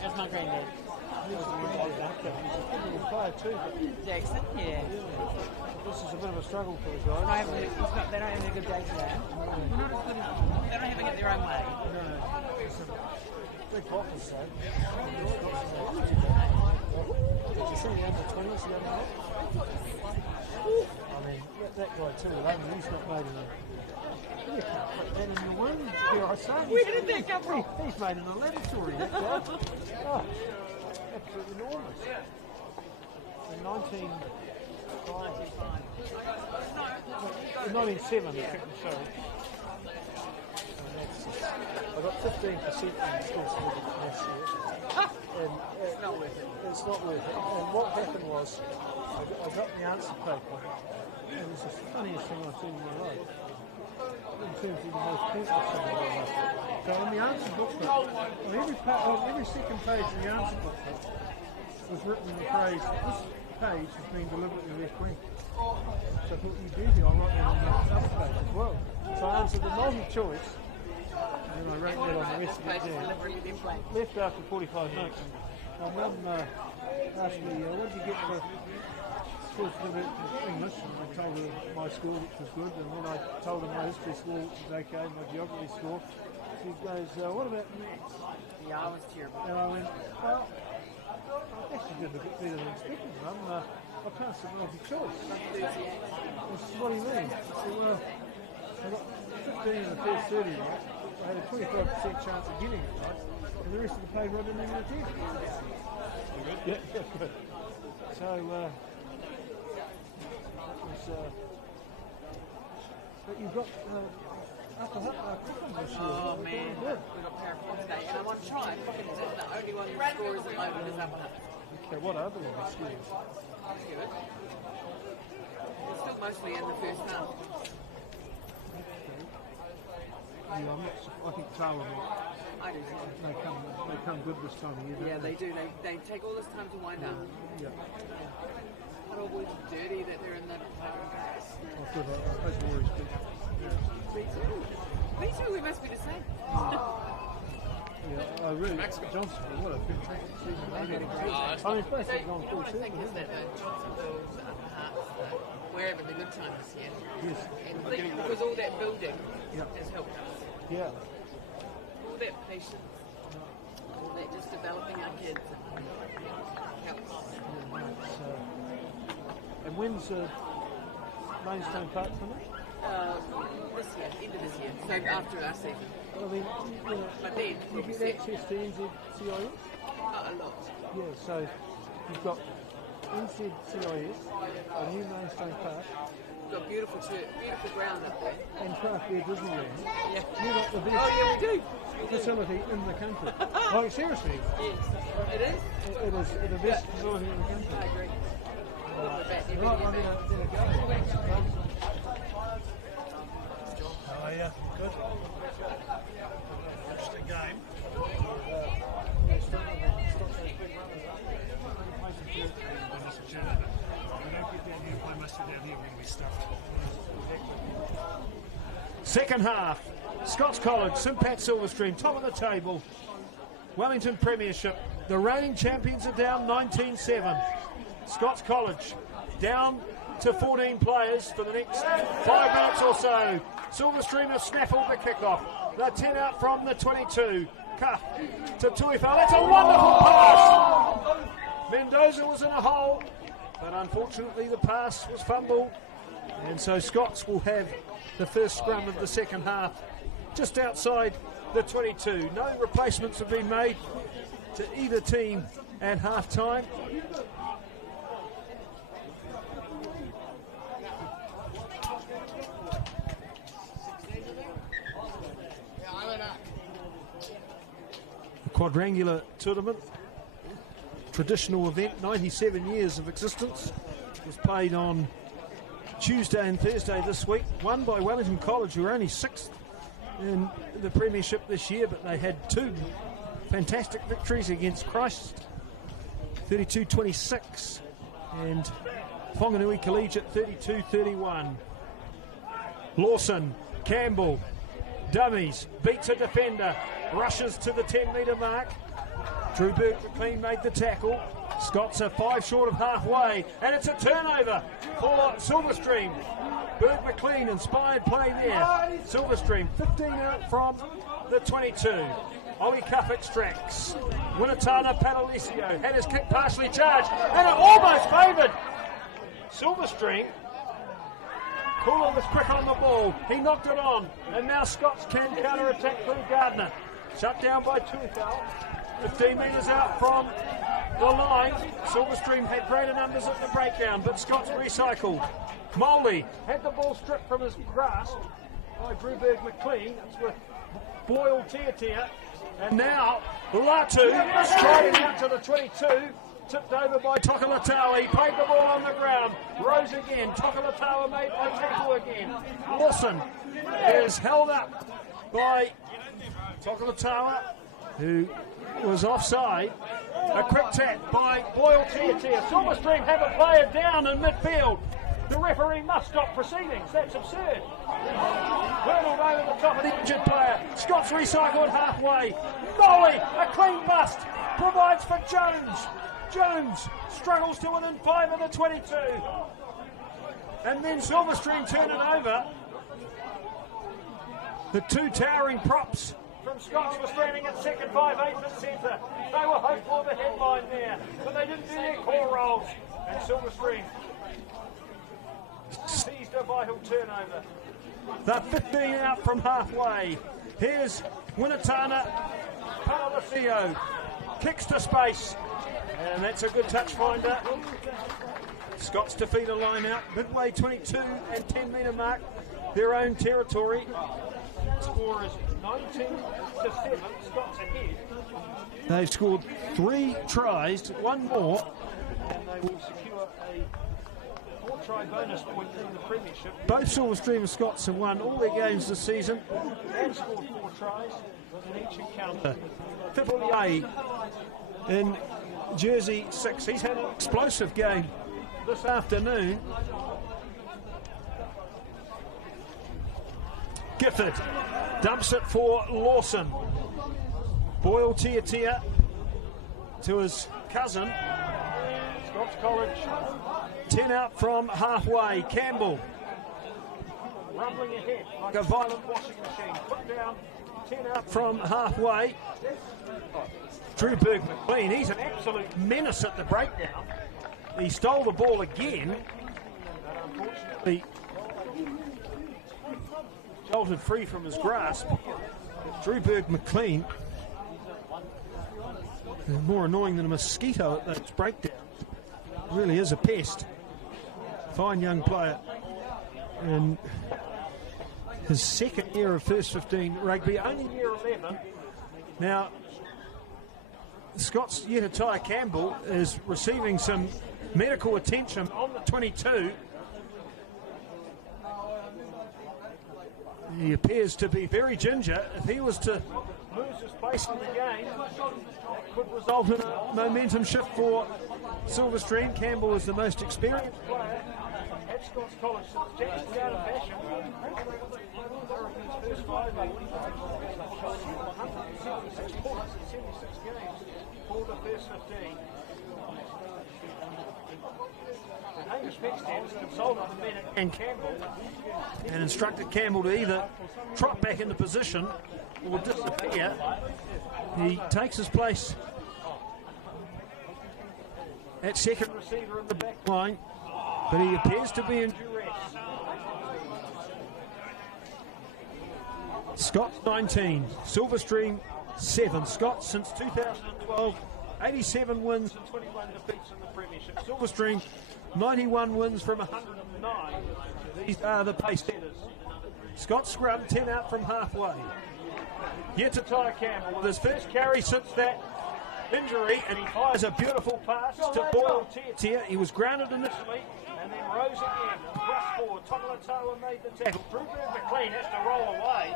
That's my granddad. He was a good player too. But Jackson, yeah. this is a bit of a struggle for the guys. They don't have a good day today. We're not as good as they don't have it their own way. It's a big office, though. Did you see the under 20s the other night? I mean, that guy too, he's not made enough. You can't put that in your wing, dare I say. Where did that come from? He's made in a laboratory, that guy. Oh, absolutely enormous. In 1907, sorry. I got 15% in the course of the last year. And It's not worth it. it's not worth it. And what happened was, I got the answer paper, and it was the funniest thing I've seen in my life. In terms of the most pointless thing I've ever done. So in the answer booklet, on every second page of the answer booklet was written the phrase, this page has been deliberately left blank. So I thought, you beauty, I'll write that on the other page as well. So I answered the multi-choice, and then I wrote that on the rest of the exam. Left after 45 notes. My mum asked me, what did you get for school for English? And I told her my school, which was good, and then I told her my history school, which was okay, my geography school. She goes, what about maths? Yeah, I was terrible. And I went, well, I actually did a bit better than expected, Mum. I passed the multi-choice. I said, what do you mean? I said, well, I got 15 in the first 30 right. I had a 25% chance of getting it right, and the rest of the paper I didn't even attempt. Yeah, good. So, but you've got upper Cookham this year. Oh They're man, doing good. we've got Paraffin today, and I want to try. The only one that scores at the moment is Upper Hutt. Okay, what other one schools? It's still mostly in the first half. Yeah, I think Tawa I do too. they come good this time of year. Yeah, they do. They take all this time to wind up. Yeah. Not always dirty that they're in the gas. Oh, good. I hope the Warriors beat. Me too. Me too. We must be the same. Yeah, I really. Johnson, what a fantastic season. I mean, it's basically gone You know full what I think circle, is isn't that it? Johnsonville, Upper Hutt, wherever the good time is here. Yes. And I think because all that building Yeah. has helped us. Yeah. All that patience, all that just developing our kids helps. And when's Maidstone Park finish? This year, end of this year, so after our season. I mean, But then, you get access to NZCIS? a lot. Yeah, so you've got NZCIS, a new Maidstone Park, We've got beautiful ground up there. and Craft Beer Disneyland. Yeah. You've got the best Oh yeah, we do. facility in the country. Like, seriously, Yes, it is. it is the best facility in the country. I agree. Right, I'm going to go. How are you? Good. Interesting game. Second half, Scots College, St Pat Silverstream, top of the table. Wellington Premiership, the reigning champions are down 19-7. Scots College down to 14 players for the next 5 minutes or so. Silverstream have snaffled the kickoff. They're 10 out from the 22. Cuff to Tuifau. That's a wonderful pass. Mendoza was in a hole, but unfortunately the pass was fumbled. And so Scots will have the first scrum of the second half just outside the 22. No replacements have been made to either team at half time. Quadrangular tournament, traditional event, 97 years of existence, was played on Tuesday and Thursday this week, won by Wellington College, who are only 6th in the Premiership this year, but they had 2 fantastic victories against Christ, 32-26, and Whanganui Collegiate 32-31. Lawson, Campbell, dummies, beats a defender, rushes to the 10-metre mark. Drew Burke-McLean made the tackle. Scots are 5 short of halfway, and it's a turnover for Silverstream. Burke-McLean inspired play there. Silverstream 15 out from the 22. Ollie Cuff extracts. Winatana Padalesio had his kick partially charged, and it almost favoured Silverstream. Coolin was quick on the ball. He knocked it on. And now Scots can counter-attack through Gardner. Shut down by Tuikau. 15 metres out from the line. Silverstream had greater numbers at the breakdown, but Scots recycled. Moley had the ball stripped from his grasp by Drewberg McLean. It's with Boyle Tiatia. And now Latu striding out to the 22. Tipped over by Tokalatawa. He played the ball on the ground. Rose again. Tokalatawa made a tackle again. Lawson is held up by Tokalatawa, who was offside. A quick tap by Boyle Tiatia. Silverstream have a player down in midfield. The referee must stop proceedings. That's absurd. Hurdled over the top of the injured player. Scots recycled halfway. Molly, a clean bust, provides for Jones. Jones struggles to win in 5 of the 22. And then Silverstream turn it over. The two towering props from Scots were standing at second, 5/8 at centre. They were hopeful of a headline there, but they didn't do their core roles. And Silverstream seized a vital turnover. They're 15 out from halfway. Here's Winatana Palalicio. Kicks to space. And that's a good touch finder. Scots defeat a line out midway 22 and 10 metre mark, their own territory. Score is 19-7. Scots ahead. They've scored 3 tries, 1 more, and they will secure a 4-try bonus point in the premiership. Both Silverstream and Scots have won all their games this season and scored 4 tries in each encounter. Fifilier in jersey 6. He's had an explosive game this afternoon. Gifford dumps it for Lawson. Boyle Tiatia to his cousin. Scots College 10 out from halfway. Campbell rumbling ahead like a violent washing machine. Put down 10 out from halfway. Drewberg McLean, he's an absolute menace at the breakdown. He stole the ball again. Unfortunately, jolted free from his grasp. Drewberg McLean is more annoying than a mosquito at those breakdowns. Really is a pest. Fine young player. And his second year of first 15 rugby, only year 11. Now, Scots Yetatai Campbell is receiving some medical attention on the 22. He appears to be very ginger. If he was to lose his place in the game, that could result in a momentum shift for Silverstream. Campbell is the most experienced player at Scots College since Jackson out of fashion. His first 5 176 points in 76 games for the first 15. And Hamish Beckstead consulted the medic and Campbell and instructed Campbell to either trot back into position or disappear. He takes his place at second receiver in the back line, but he appears to be in duress. Scots 19, Silverstream 7. Scots since 2012, 87 wins and 21 defeats in the premiership. Silverstream 91 wins from 109. These are the pace setters. Scots scrum 10 out from halfway. Yetatai Campbell with his first carry since that injury, and he fires a beautiful pass to Boyle Tiatia. He was grounded initially and then rose again and thrust forward. Tokalatawa made the tackle. Drewberg McLean has to roll away.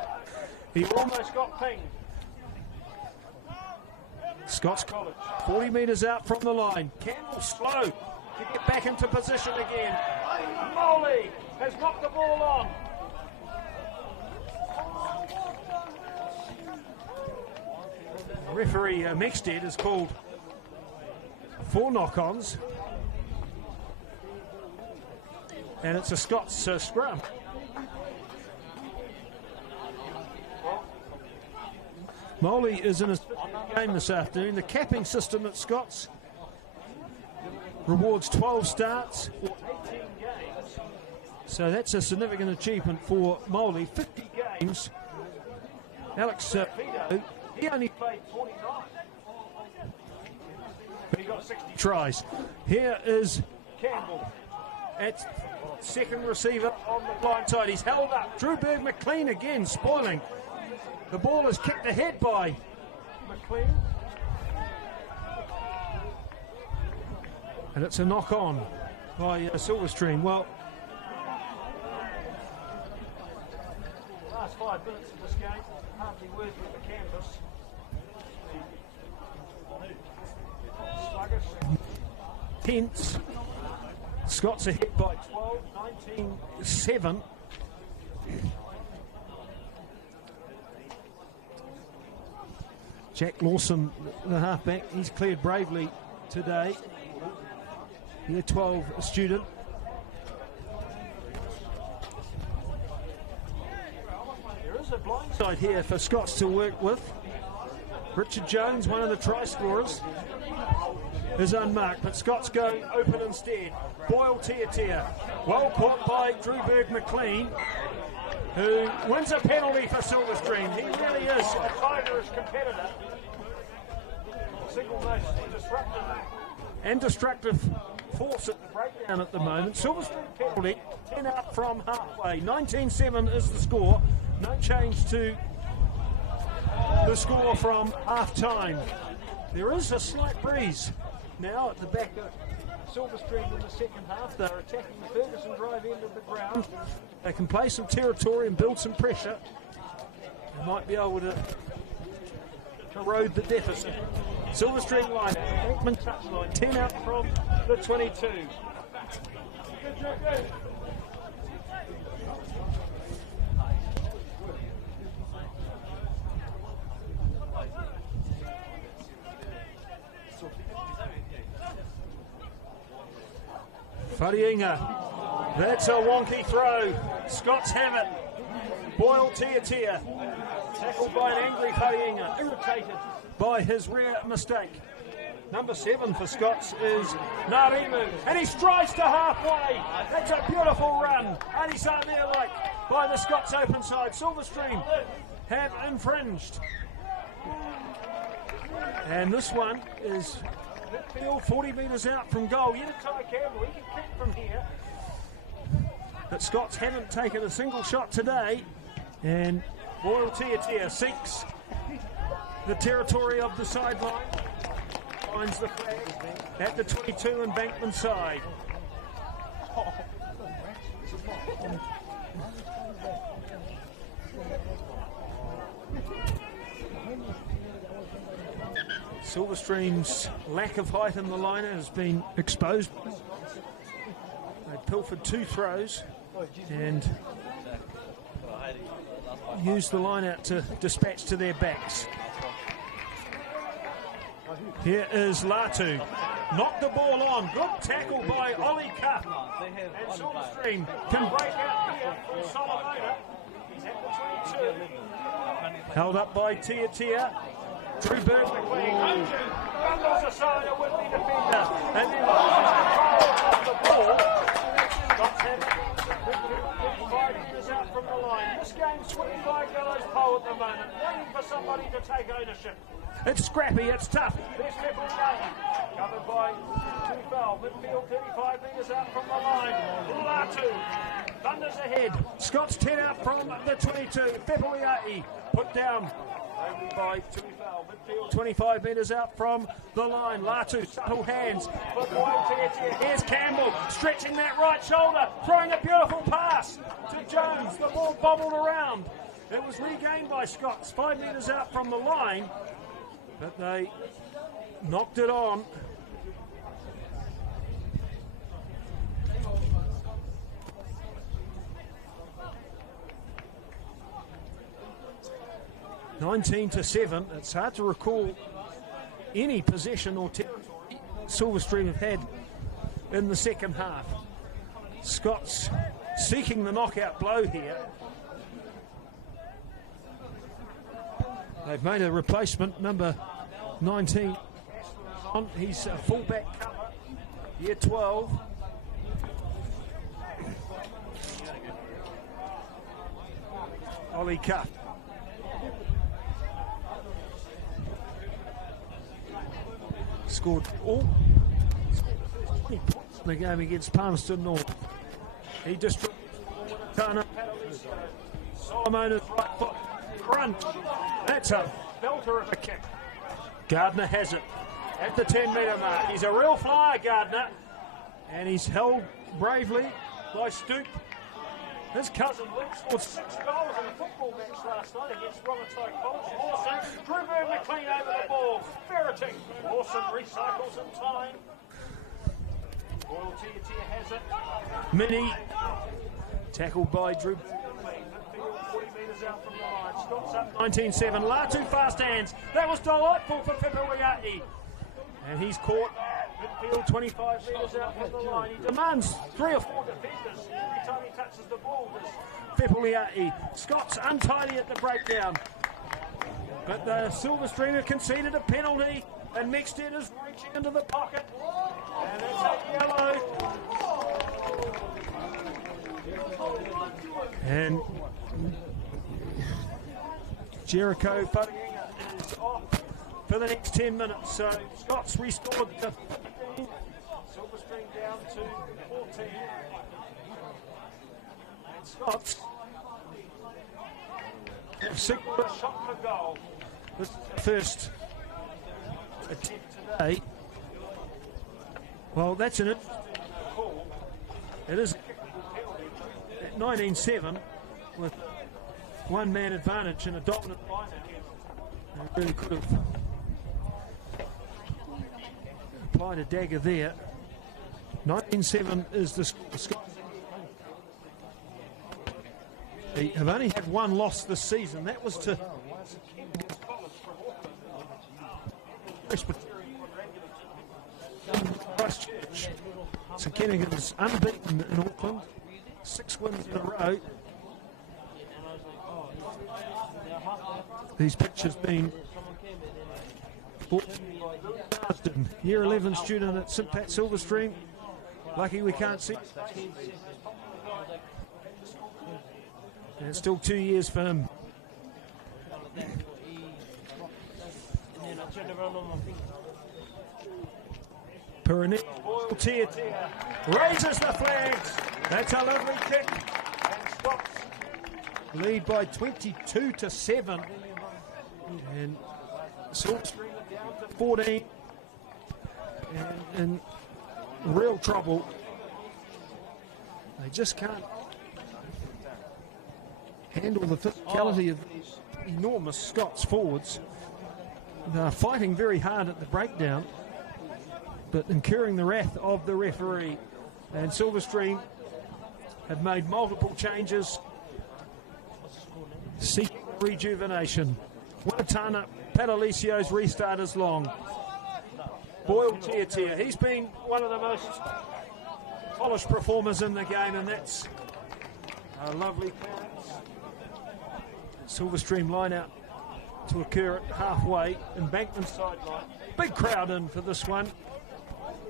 He almost got pinged. Scots College 40 metres out from the line. Campbell slow to get back into position again. Moley has knocked the ball on. Referee Mexted has called 4 knock-ons, and it's a Scots scrum. Moley is in his game this afternoon. The capping system at Scots rewards 12 starts or 18 games. So that's a significant achievement for Molly. 50 games. Alex Vito, he only played 49. But he got 60 tries. Here is Campbell at second receiver on the blind side. He's held up. Drew Berg McLean again spoiling. The ball is kicked ahead by McLean. And it's a knock on by Silverstream. Well, last 5 minutes of this game, hardly worthy of the canvas. Sluggish, tense. Scots are hit by 12, 19-7. Jack Lawson, the halfback, he's cleared bravely today. Year 12 student. There is a blindside here for Scots to work with. Richard Jones, one of the try scorers, is unmarked, but Scots go open instead. Boyle Tiatia, well caught by Drew Berg McLean, who wins a penalty for Silverstream. He really is a tigerish competitor. Single most disruptive and destructive force at the breakdown at the moment. Silverstream penalty, 10 out from halfway. 19-7 is the score. No change to the score from half-time. There is a slight breeze now at the back of Silverstream in the second half. They're attacking the Ferguson drive end of the ground. They can play some territory and build some pressure. They might be able to erode the deficit. Silverstream line, Bankman touchline, 10 out from the 22. Whariinga, that's a wonky throw. Scots have it. Boyle Tiatia, tackled by an angry Whariinga, irritated by his rare mistake. Number 7 for Scots is Narimu, and he strides to halfway. That's a beautiful run. Adisa there like by the Scots open side. Silverstream have infringed. And this one is midfield, 40 metres out from goal. Yetatai Campbell, he can kick from here. But Scots haven't taken a single shot today. And Boyle Tiatia seeks the territory of the sideline. Finds the flag at the 22 and Bankman side. Silverstream's lack of height in the liner has been exposed. They pilfered 2 throws and used the line out to dispatch to their backs. Here is Latu. Knocked the ball on. Good tackle by Ollie Cuff. And Silverstream can break out here for Solomona. He's at the 22. Held up by Tiatia. Drew Berg McLean. Bundles aside a would-be defender. And then loses the ball. Scots have 55 metres out from the line. This game's 25 gallows pole at the moment. Waiting for somebody to take ownership. It's scrappy, it's tough. There's Pepperoni, covered by Tufel. Midfield 35 metres out from the line. Latu thunders ahead. Scots 10 out from the 22. Pepperoni put down only by Tufel. Midfield 25 metres out from the line. Latu, subtle hands. Here's Campbell stretching that right shoulder, throwing a beautiful pass to Jones. The ball bobbled around. It was regained by Scots 5 metres out from the line. But they knocked it on. (19-7). It's hard to recall any possession or territory Silverstream have had in the second half. Scots seeking the knockout blow here. They've made a replacement, number 19. He's a fullback cover, year 12. Ollie Cuff. Scored all 20 points in the game against Palmerston North. He distributed Tana Solomona's right foot. Crunch. That's a belter of a kick. Gardner has it at the 10-metre mark. He's a real flyer, Gardner. And he's held bravely by Stoop. His cousin Luke scored 6 goals in a football match last night against Scots College. Awesome. Drew McLean over the ball. Ferreting. Awesome recycles in time. Boyle Tia has it. Mini. Tackled by Drew. 40 metres out from the line. Scots up 19-7. Latu fast hands. That was delightful for Pepewiati. And he's caught midfield 25 metres out from the line. He demands 3 or 4 defenders every time he touches the ball. Pepewiati. Scots untidy at the breakdown. But the Silverstream have conceded a penalty. And Mexted is reaching into the pocket. And it's a yellow. And Jericho Fadienga is off for the next 10 minutes. So Scots restored to 15. Silverstream down to 14. And Scots have signalled a shot for goal. This is the first attempt today. Well, that's an interesting call. It is at 19-7 with one man advantage and a dominant line out. They really could have applied a dagger there. 19-7 is the score. They have only had one loss this season. That was to Christchurch. St Kennigan is unbeaten in Auckland. 6 wins in a row. These pictures being bought Year 11 student at St Pat Silverstream. Lucky we can't see. And it's still 2 years for him. Perennial Boyle Tia raises the flags. That's a lovely kick. And Scots lead by 22-7. And Silverstream down to 14. And in real trouble. They just can't handle the physicality of these enormous Scots forwards. They're fighting very hard at the breakdown, but incurring the wrath of the referee. And Silverstream have made multiple changes, seeking rejuvenation. Wanatana Patalisio's restart is long. Boyle Tia, he's been one of the most polished performers in the game, and that's a lovely clearance. Silverstream line out to occur at halfway, Embankment sideline. Big crowd in for this one.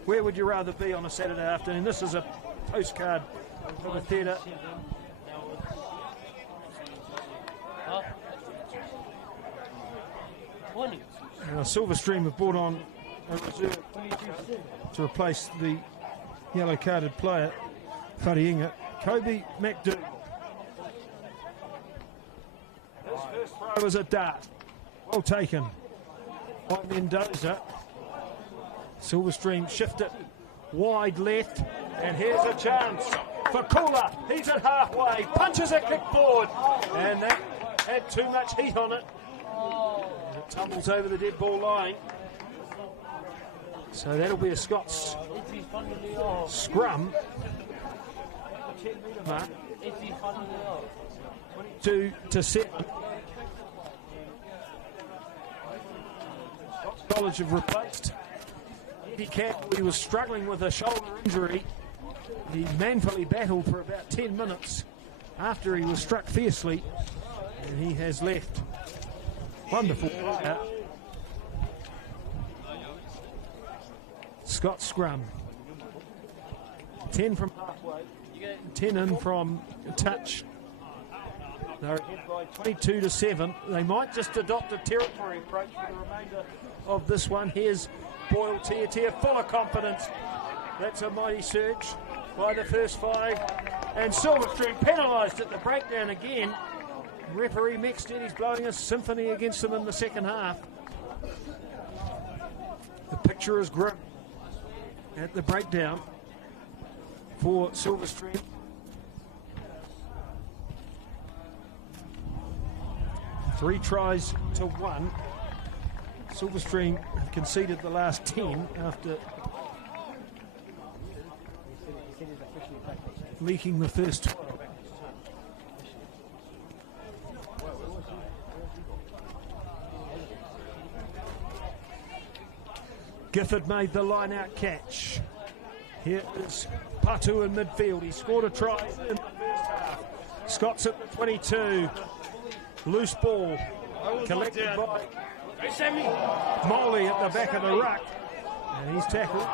Where would you rather be on a Saturday afternoon? This is a postcard for the theatre. Silverstream have brought on a reserve to replace the yellow carded player, Fadienga. Kobe McDougall. His first throw was a dart. Well taken by Mendoza. Silverstream shift it wide left, and here's a chance for Kula. He's at halfway, punches a kick forward, and that had too much heat on it. And it tumbles over the dead ball line. So that'll be a Scots scrum. 22-7. Scots College have replaced Eddie Campbell. He was struggling with a shoulder injury. He manfully battled for about 10 minutes after he was struck fiercely, and he has left. Wonderful player. Scots scrum. 10 from halfway, 10 in from touch. They're ahead by 22-7. They might just adopt a territory approach for the remainder of this one. Here's Boyle Tiatia, full of confidence. That's a mighty surge by the first 5. And Silverstream penalised at the breakdown again. Referee Mexted, blowing a symphony against them in the second half. The picture is grim at the breakdown for Silverstream. Three tries to 1. Silverstream have conceded the last 10 after leaking the first 12. Gifford made the line-out catch. Here is Patu in midfield. He scored a try in the first half. Scots at the 22. Loose ball collected by Molly at the back of the ruck. And he's tackled.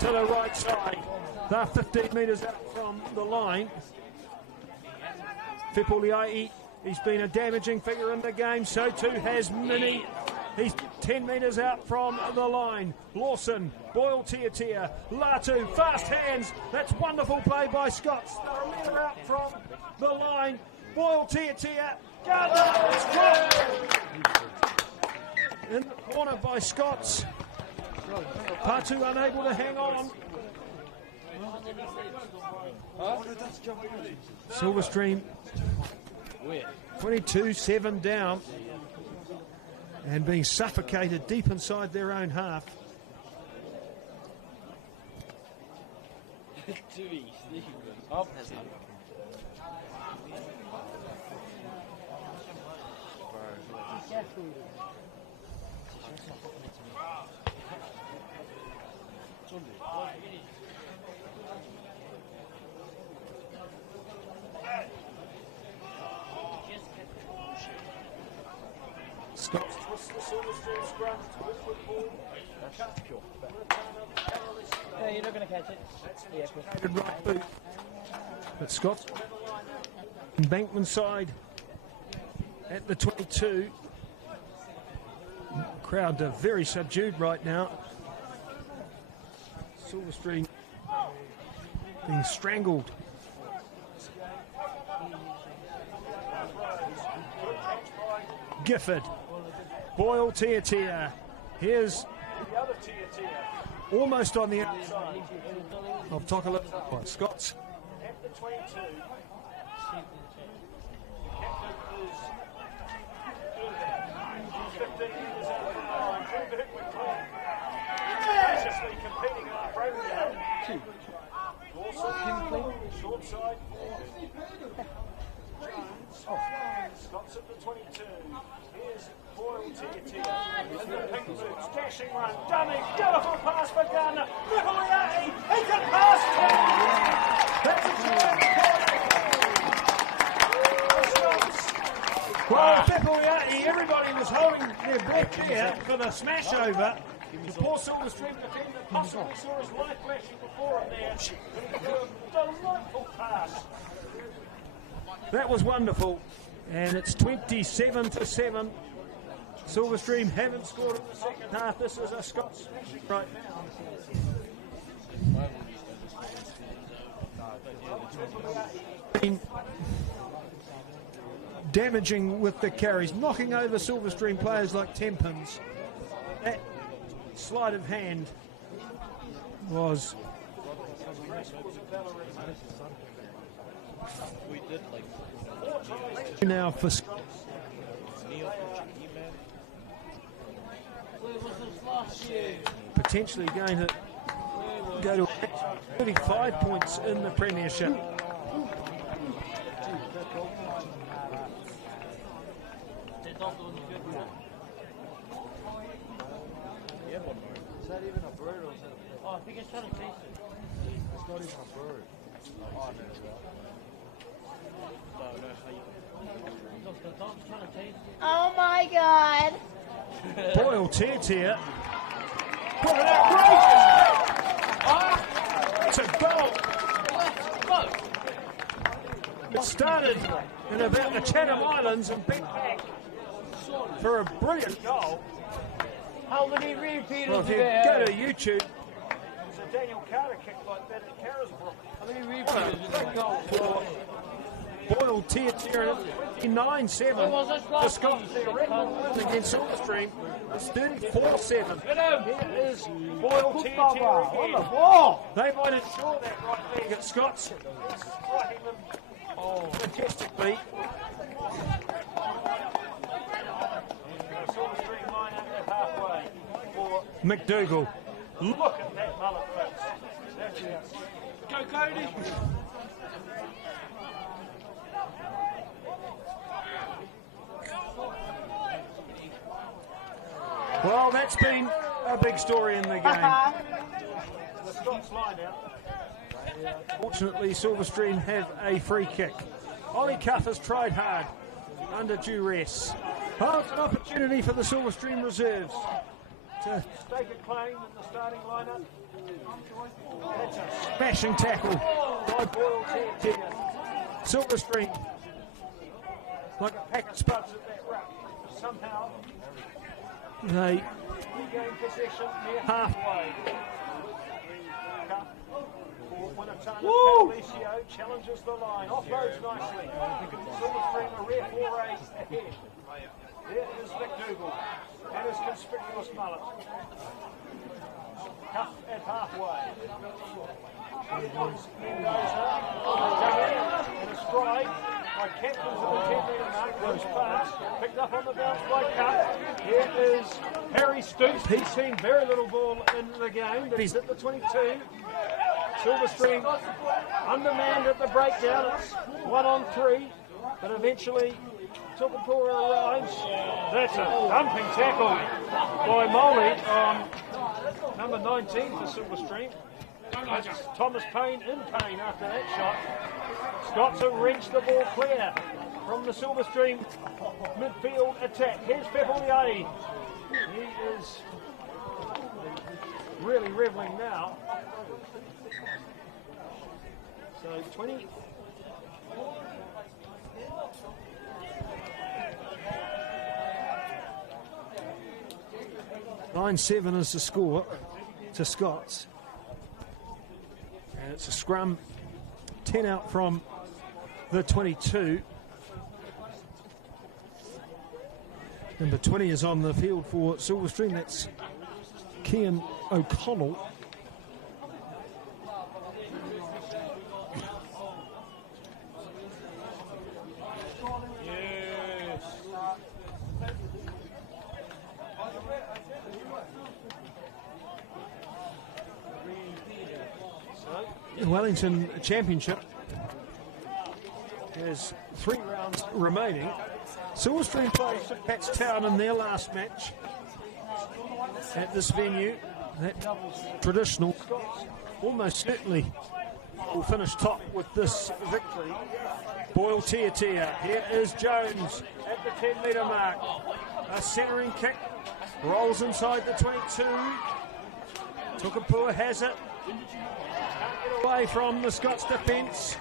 To the right side. They're 15 metres out from the line. Fipuliai, he's been a damaging figure in the game. So too has Mini. He's 10 metres out from the line. Lawson, Boyle Tiatia, Latu, fast hands. That's wonderful play by Scots. They're a metre out from the line. Boyle Tiatia, it's dropped. In the corner by Scots. Patu unable to hang on. Silverstream 22-7 down and being suffocated deep inside their own half. Scots twist the Silverstream scrum. That's pure. Yeah, you're not going to catch it. Good right boot. But Scots Bankman side at the 22. Crowd are very subdued right now. Silverstream being strangled. Gifford. Boyle Tiatia. Here's the other Tiatia. Almost on the outside of Tokalip. Scots at the 22. Competing on the breakdown. Short side. Scots at the 22. Here's Boyle Tiatia. In the pink boots, dashing run, dummy, beautiful pass for Gardner. Nicolaiati, he can pass. That's a well, Nicolaiati, everybody was holding their breath there for the smash over. The poor Silverstream defender possibly saw his life flashing before him there. A delightful pass. That was wonderful. And it's 27-7. Silverstream haven't scored in the second half. This is a Scots smashing right now. Damaging with the carries, knocking over Silverstream players like Tempins. That sleight of hand was now for potentially going to go to 35 points in the Premiership. Is that even a bird or is it a... Oh, I think it's trying to taste it. It's not even a bird. Oh, Oh my God! Boyle Tiatia What an outrageous kick! It's a goal. It started in about the Chatham Islands and bent back for a brilliant goal. How many repeaters Well, if do you they go have? to YouTube, there's a Daniel Carter kick like that at Carisbrook. How many repeaters do they have? Goal for Boyle Tier 9-7. The Scots their record win against Silverstream. It's 34-7. Here is Boyle Tier On the again. wall! They might ensure that right leg at Scots. Striking them majestically. Silverstream line out at halfway for McDougall. Look at that mullet, folks. That's it. Go, Cody. Well, that's been a big story in the game. The Scots line out. Fortunately, Silverstream have a free kick. Ollie Cuff has tried hard under duress. Oh, it's an opportunity for the Silverstream reserves to stake a claim in the starting lineup. That's a smashing tackle by Boyle Tier. Silverstream, like a pack of spuds at that ruck. Somehow, they regain possession near halfway. Alicio challenges the line, offloads nicely. Silverstream a rare foray ahead. There is McDougall and his conspicuous mullet. Cuff at halfway. Mendoza and a stride by captains of the 10-metre mark. Goes fast, picked up on the bounce by Cuff. Here is Harry Stoops. He's seen very little ball in the game, but he's at the 22. Silverstream undermanned at the breakdown. It's 1-on-3, but eventually Tukapura arrives. That's a thumping tackle by Molly on number 19 for Silverstream. That's Thomas Payne in pain after that shot. Scots have wrenched the ball clear from the Silverstream midfield attack. Here's Pepelier. He is really reveling now. So 20. (9-7) is the score to Scots. And it's a scrum. 10 out from the 22. Number 20 is on the field for Silverstream. That's Cian O'Connell. Wellington Championship has 3 rounds remaining. Silverstream plays St Pat's Town in their last match at this venue. That traditional Scots almost certainly will finish top with this victory. Boyle Tier. Here is Jones at the 10-metre mark. A centering kick rolls inside the 22. Tukapua has it. Away from the Scots defence.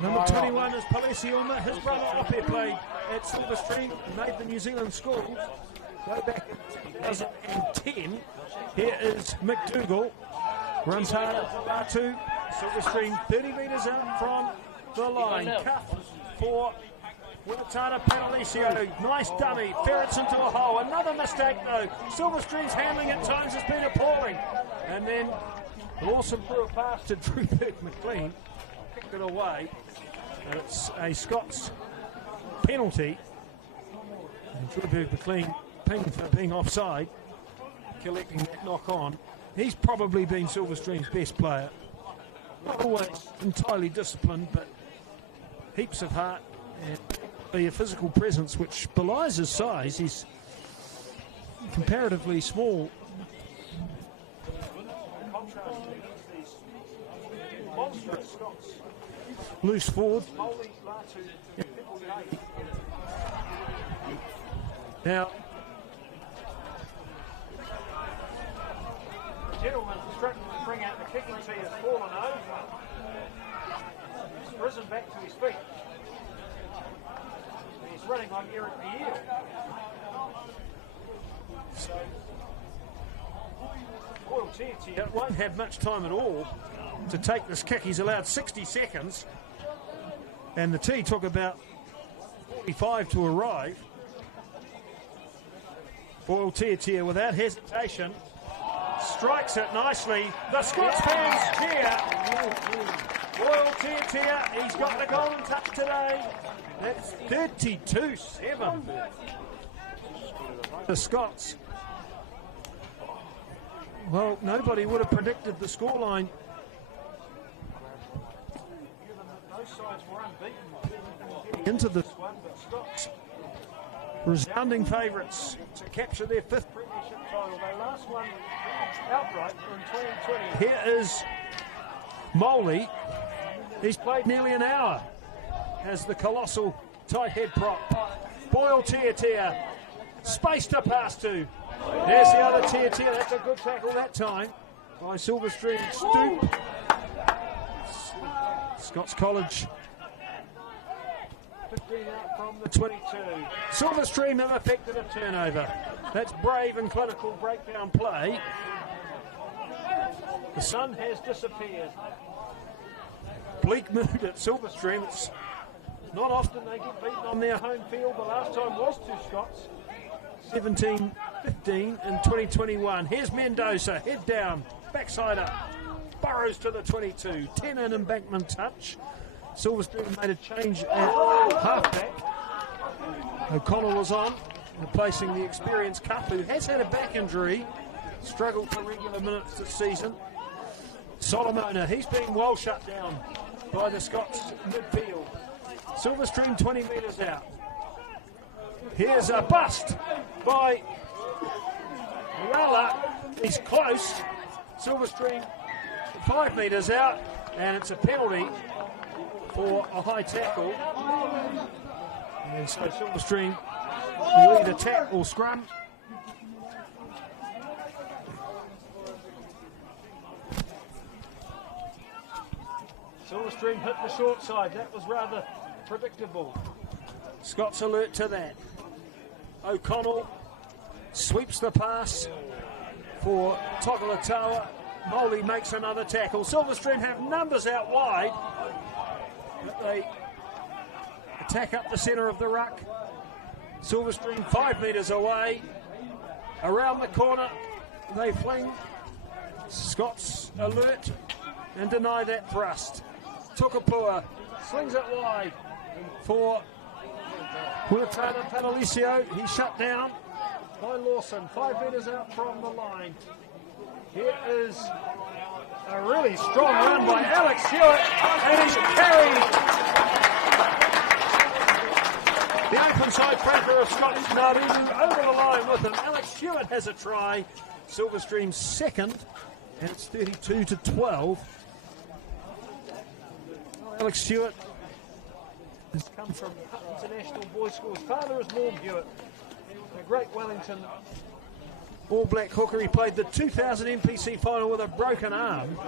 Number 21 is Palesioma. His brother Ope played at Silverstream and made the New Zealand schools. Go back in 2010. Here is McDougall. Runs hard at Batu. Silverstream 30 metres out from the line. Cuff for Winatana Panalicio. Nice dummy. Ferrets into a hole. Another mistake though. Silverstream's handling at times has been appalling. And then Lawson threw a pass to Drew McLean, kicked it away, and it's a Scots penalty. And Drew McLean pinged for being offside, collecting that knock on. He's probably been Silverstream's best player. Not always entirely disciplined, but heaps of heart and be a physical presence which belies his size. He's comparatively small. Loose forward. bring out the kicking tee has fallen over. He's risen back to his feet. He's running like Eric Biel. Boyle Tiatia won't have much time at all to take this kick. He's allowed 60 seconds. And the tee took about 45 to arrive. Boyle Tiatia without hesitation strikes it nicely. The Scots fans cheer. Boyle Tiatia, he's got the golden touch today. That's 32-7. The Scots. Well, nobody would have predicted the scoreline. Those sides were unbeaten into this one, but Scots resounding favourites to capture their 5th premiership title. They last won outright in 2020. Here is Moley. He's played nearly an hour as the colossal tight head prop. Boyle Tiatia, space to pass to. There's the other Tiatia. That's a good tackle that time by Silverstream. Stoop. Scots College 15 out from the 22. Silverstream have effected a turnover. That's brave and clinical breakdown play. The sun has disappeared. Bleak mood at Silverstream. It's not often they get beaten on their home field. The last time was to Scots. 17-15 in 2021. Here's Mendoza, head down, backside up. Burrows to the 22. 10 in embankment touch. Silverstream made a change at halfback. O'Connell was on, replacing the experienced Cup, who has had a back injury, struggled for regular minutes this season. Solomona, he's been well shut down by the Scots midfield. Silverstream 20 metres out. Here's a bust by Yala. He's close. Silverstream 5 metres out, and it's a penalty for a high tackle. And so Silverstream will either tap or scrum. Silverstream hit the short side. That was rather predictable. Scots alert to that. O'Connell sweeps the pass for Tokolatawa. Moley makes another tackle. Silverstream have numbers out wide, but they attack up the centre of the ruck. Silverstream 5 metres away. Around the corner, they fling. Scots alert and deny that thrust. Tukapua slings it wide for Huatana Panalicio. He's shut down by Lawson. 5 metres out from the line. Here is a really strong run by Alex Hewitt, and he's carried the open side cracker of Scots Nauru over the line with him. Alex Hewitt has a try. Silverstream's second, and it's 32-12. Alex Hewitt has come from International Boys School's father is Norm Hewitt, a great Wellington All Black hooker. He played the 2000 NPC final with a broken arm.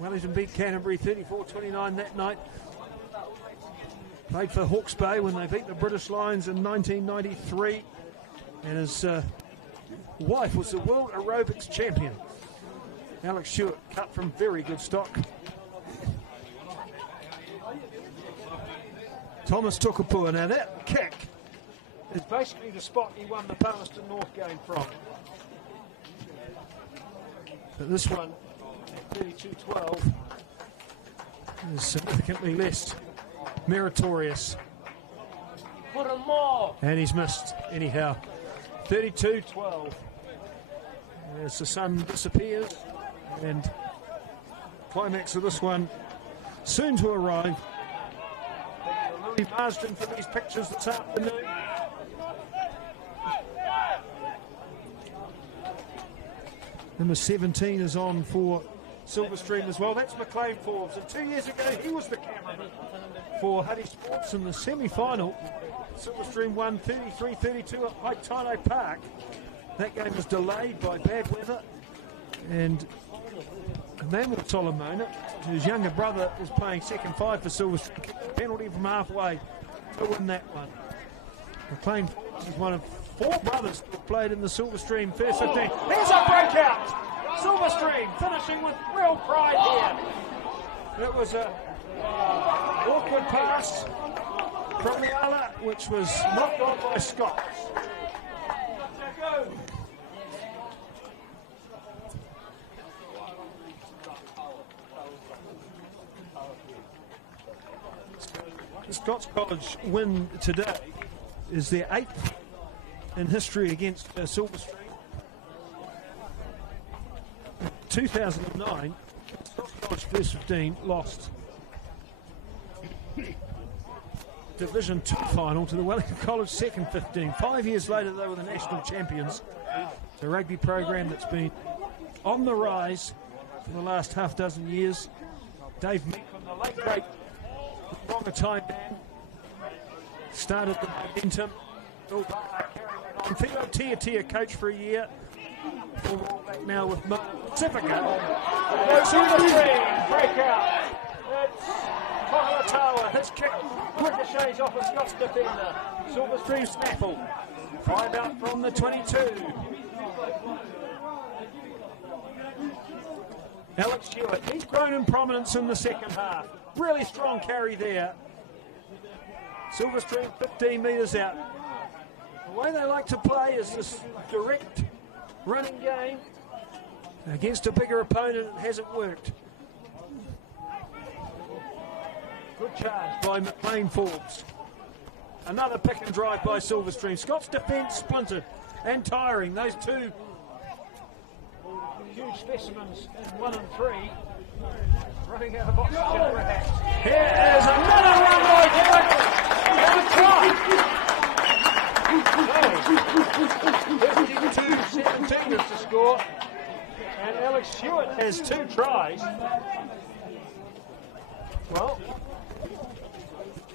Wellington beat Canterbury 34-29 that night. Played for Hawke's Bay when they beat the British Lions in 1993. And his wife was the world aerobics champion. Alex Hewitt, cut from very good stock. Thomas Tukapua. Now that kick is basically the spot he won the Palmerston North game from. But this one at 32-12 is significantly less meritorious. Put him more. And he's missed anyhow. 32-12. As the sun disappears, and climax of this one soon to arrive. Louis Marsden for these pictures this afternoon. Number 17 is on for Silverstream as well. That's McLean Forbes. And 2 years ago, he was the cameraman for Huddy Sports in the semi-final. Silverstream won 33-32 at Waitaino Park. That game was delayed by bad weather, and Manuel Solomona, whose younger brother is playing second five for Silverstream, penalty from halfway to win that one. McLean is one of 4 brothers who played in the Silverstream first 15. There's a breakout! Silverstream finishing with real pride here. It was a awkward pass from the other, which was knocked on by Scots. The Scots College win today is their 8th in history against Silverstream. In 2009, Scots College first 15 lost Division 2 final to the Wellington College second 15. 5 years later, they were the national champions. The rugby program that's been on the rise for the last half dozen years. Dave Meek from the late great longer time man started the momentum. Bill Barr carrying it on. Theo Tia coach for a year. All back now with Mo Pacifica. Goes through the screen. Breakout. It's Toa. His kick ricochets off a Scots defender. Silverstream snaffle. 5 out from the 22. Alex Hewitt, he's grown in prominence in the second half. Really strong carry there. Silverstream 15 metres out. The way they like to play is this direct running game. Against a bigger opponent, it hasn't worked. Good charge by McLean Forbes. Another pick and drive by Silverstream. Scots defence splintered and tiring. Those two huge specimens in 1 and 3 running out of oxygen perhaps. Here is another run by Hewitt. 52-17 is the score. And Alex Hewitt has 2 tries. Well,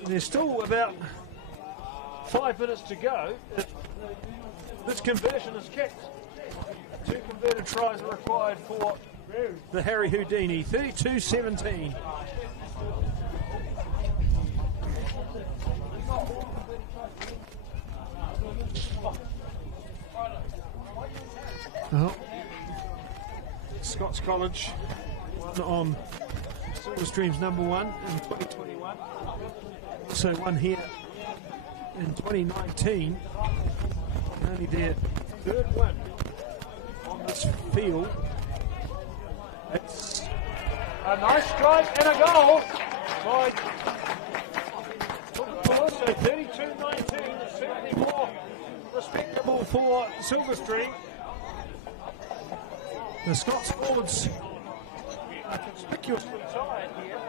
there's still about 5 minutes to go. This conversion is kicked. 2 converted tries are required for the Harry Houdini. 32-17. Well, Scots College won on Silverstream's number 1 in 2021. Also won here in 2019. Only their 3rd win on this field. It's a nice strike and a goal by also 32-19. It's certainly more respectable for Silverstream. The Scots forwards are conspicuously tired here.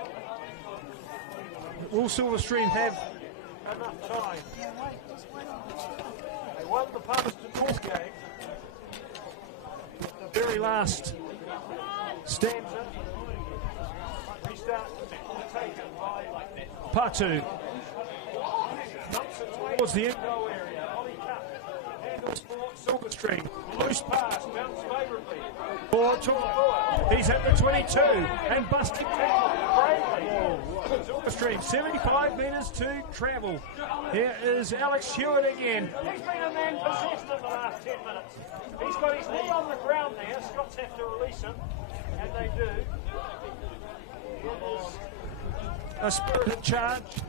Will Silverstream have enough time? They won the Palmerston North game. The very last stanza. Restart taken by Patu. Knocks it towards the end goal area. Ollie Cup handles for Silverstream. Loose pass, bounce favourably for Toa. He's at the 22 and busting bravely. Silverstream, 75 metres to travel. Here is Alex Hewitt again. He's been a man possessed in the last 10 minutes. He's got his knee on the ground there. Scots have to release him, and they do. It is a spirited charge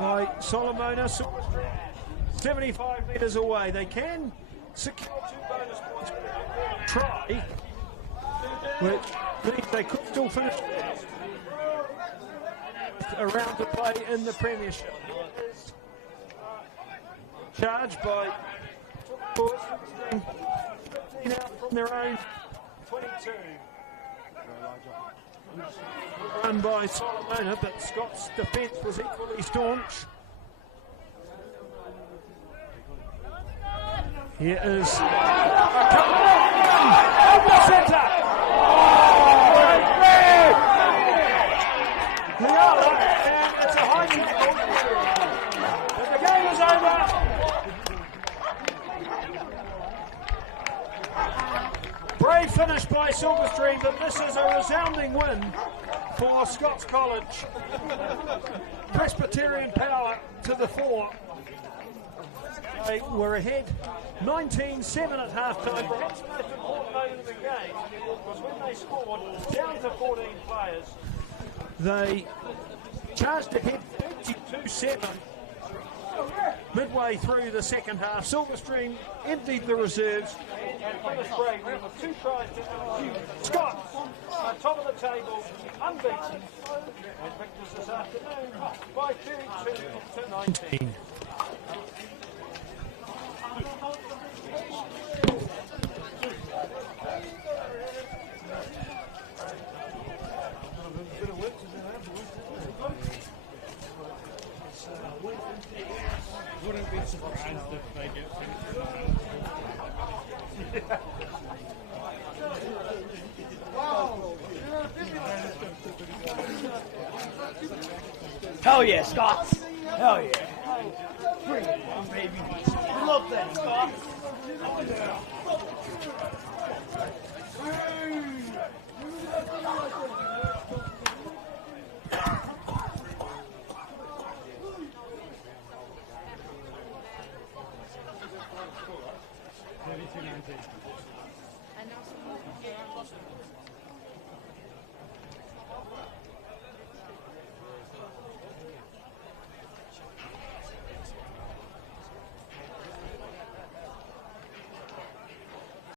by Solomona. 75 metres away. They can secure 2 bonus points. Try, which means they could still finish a round to play in the Premiership. Charged by 15 out from their own 22. Run by Solomona, but Scott's defence was equally staunch. Here is centre. And it's a high tackle. But the game is over. Brave finish by Silverstream. that this is a resounding win for Scots College. Presbyterian power to the fore. They were ahead 19-7 at half-time. Perhaps the most important moment of the game was when they scored down to 14 players. They charged ahead 32-7 midway through the second half. Silverstream emptied the reserves and finished Braden with 2 tries to LSU. Scots are top of the table, unbeaten, and victors this afternoon by 32 to 19. Wouldn't be surprised if they get Hell yeah, Scots! Hell yeah! Bring it on, baby! We love that, Scots! Oh yeah!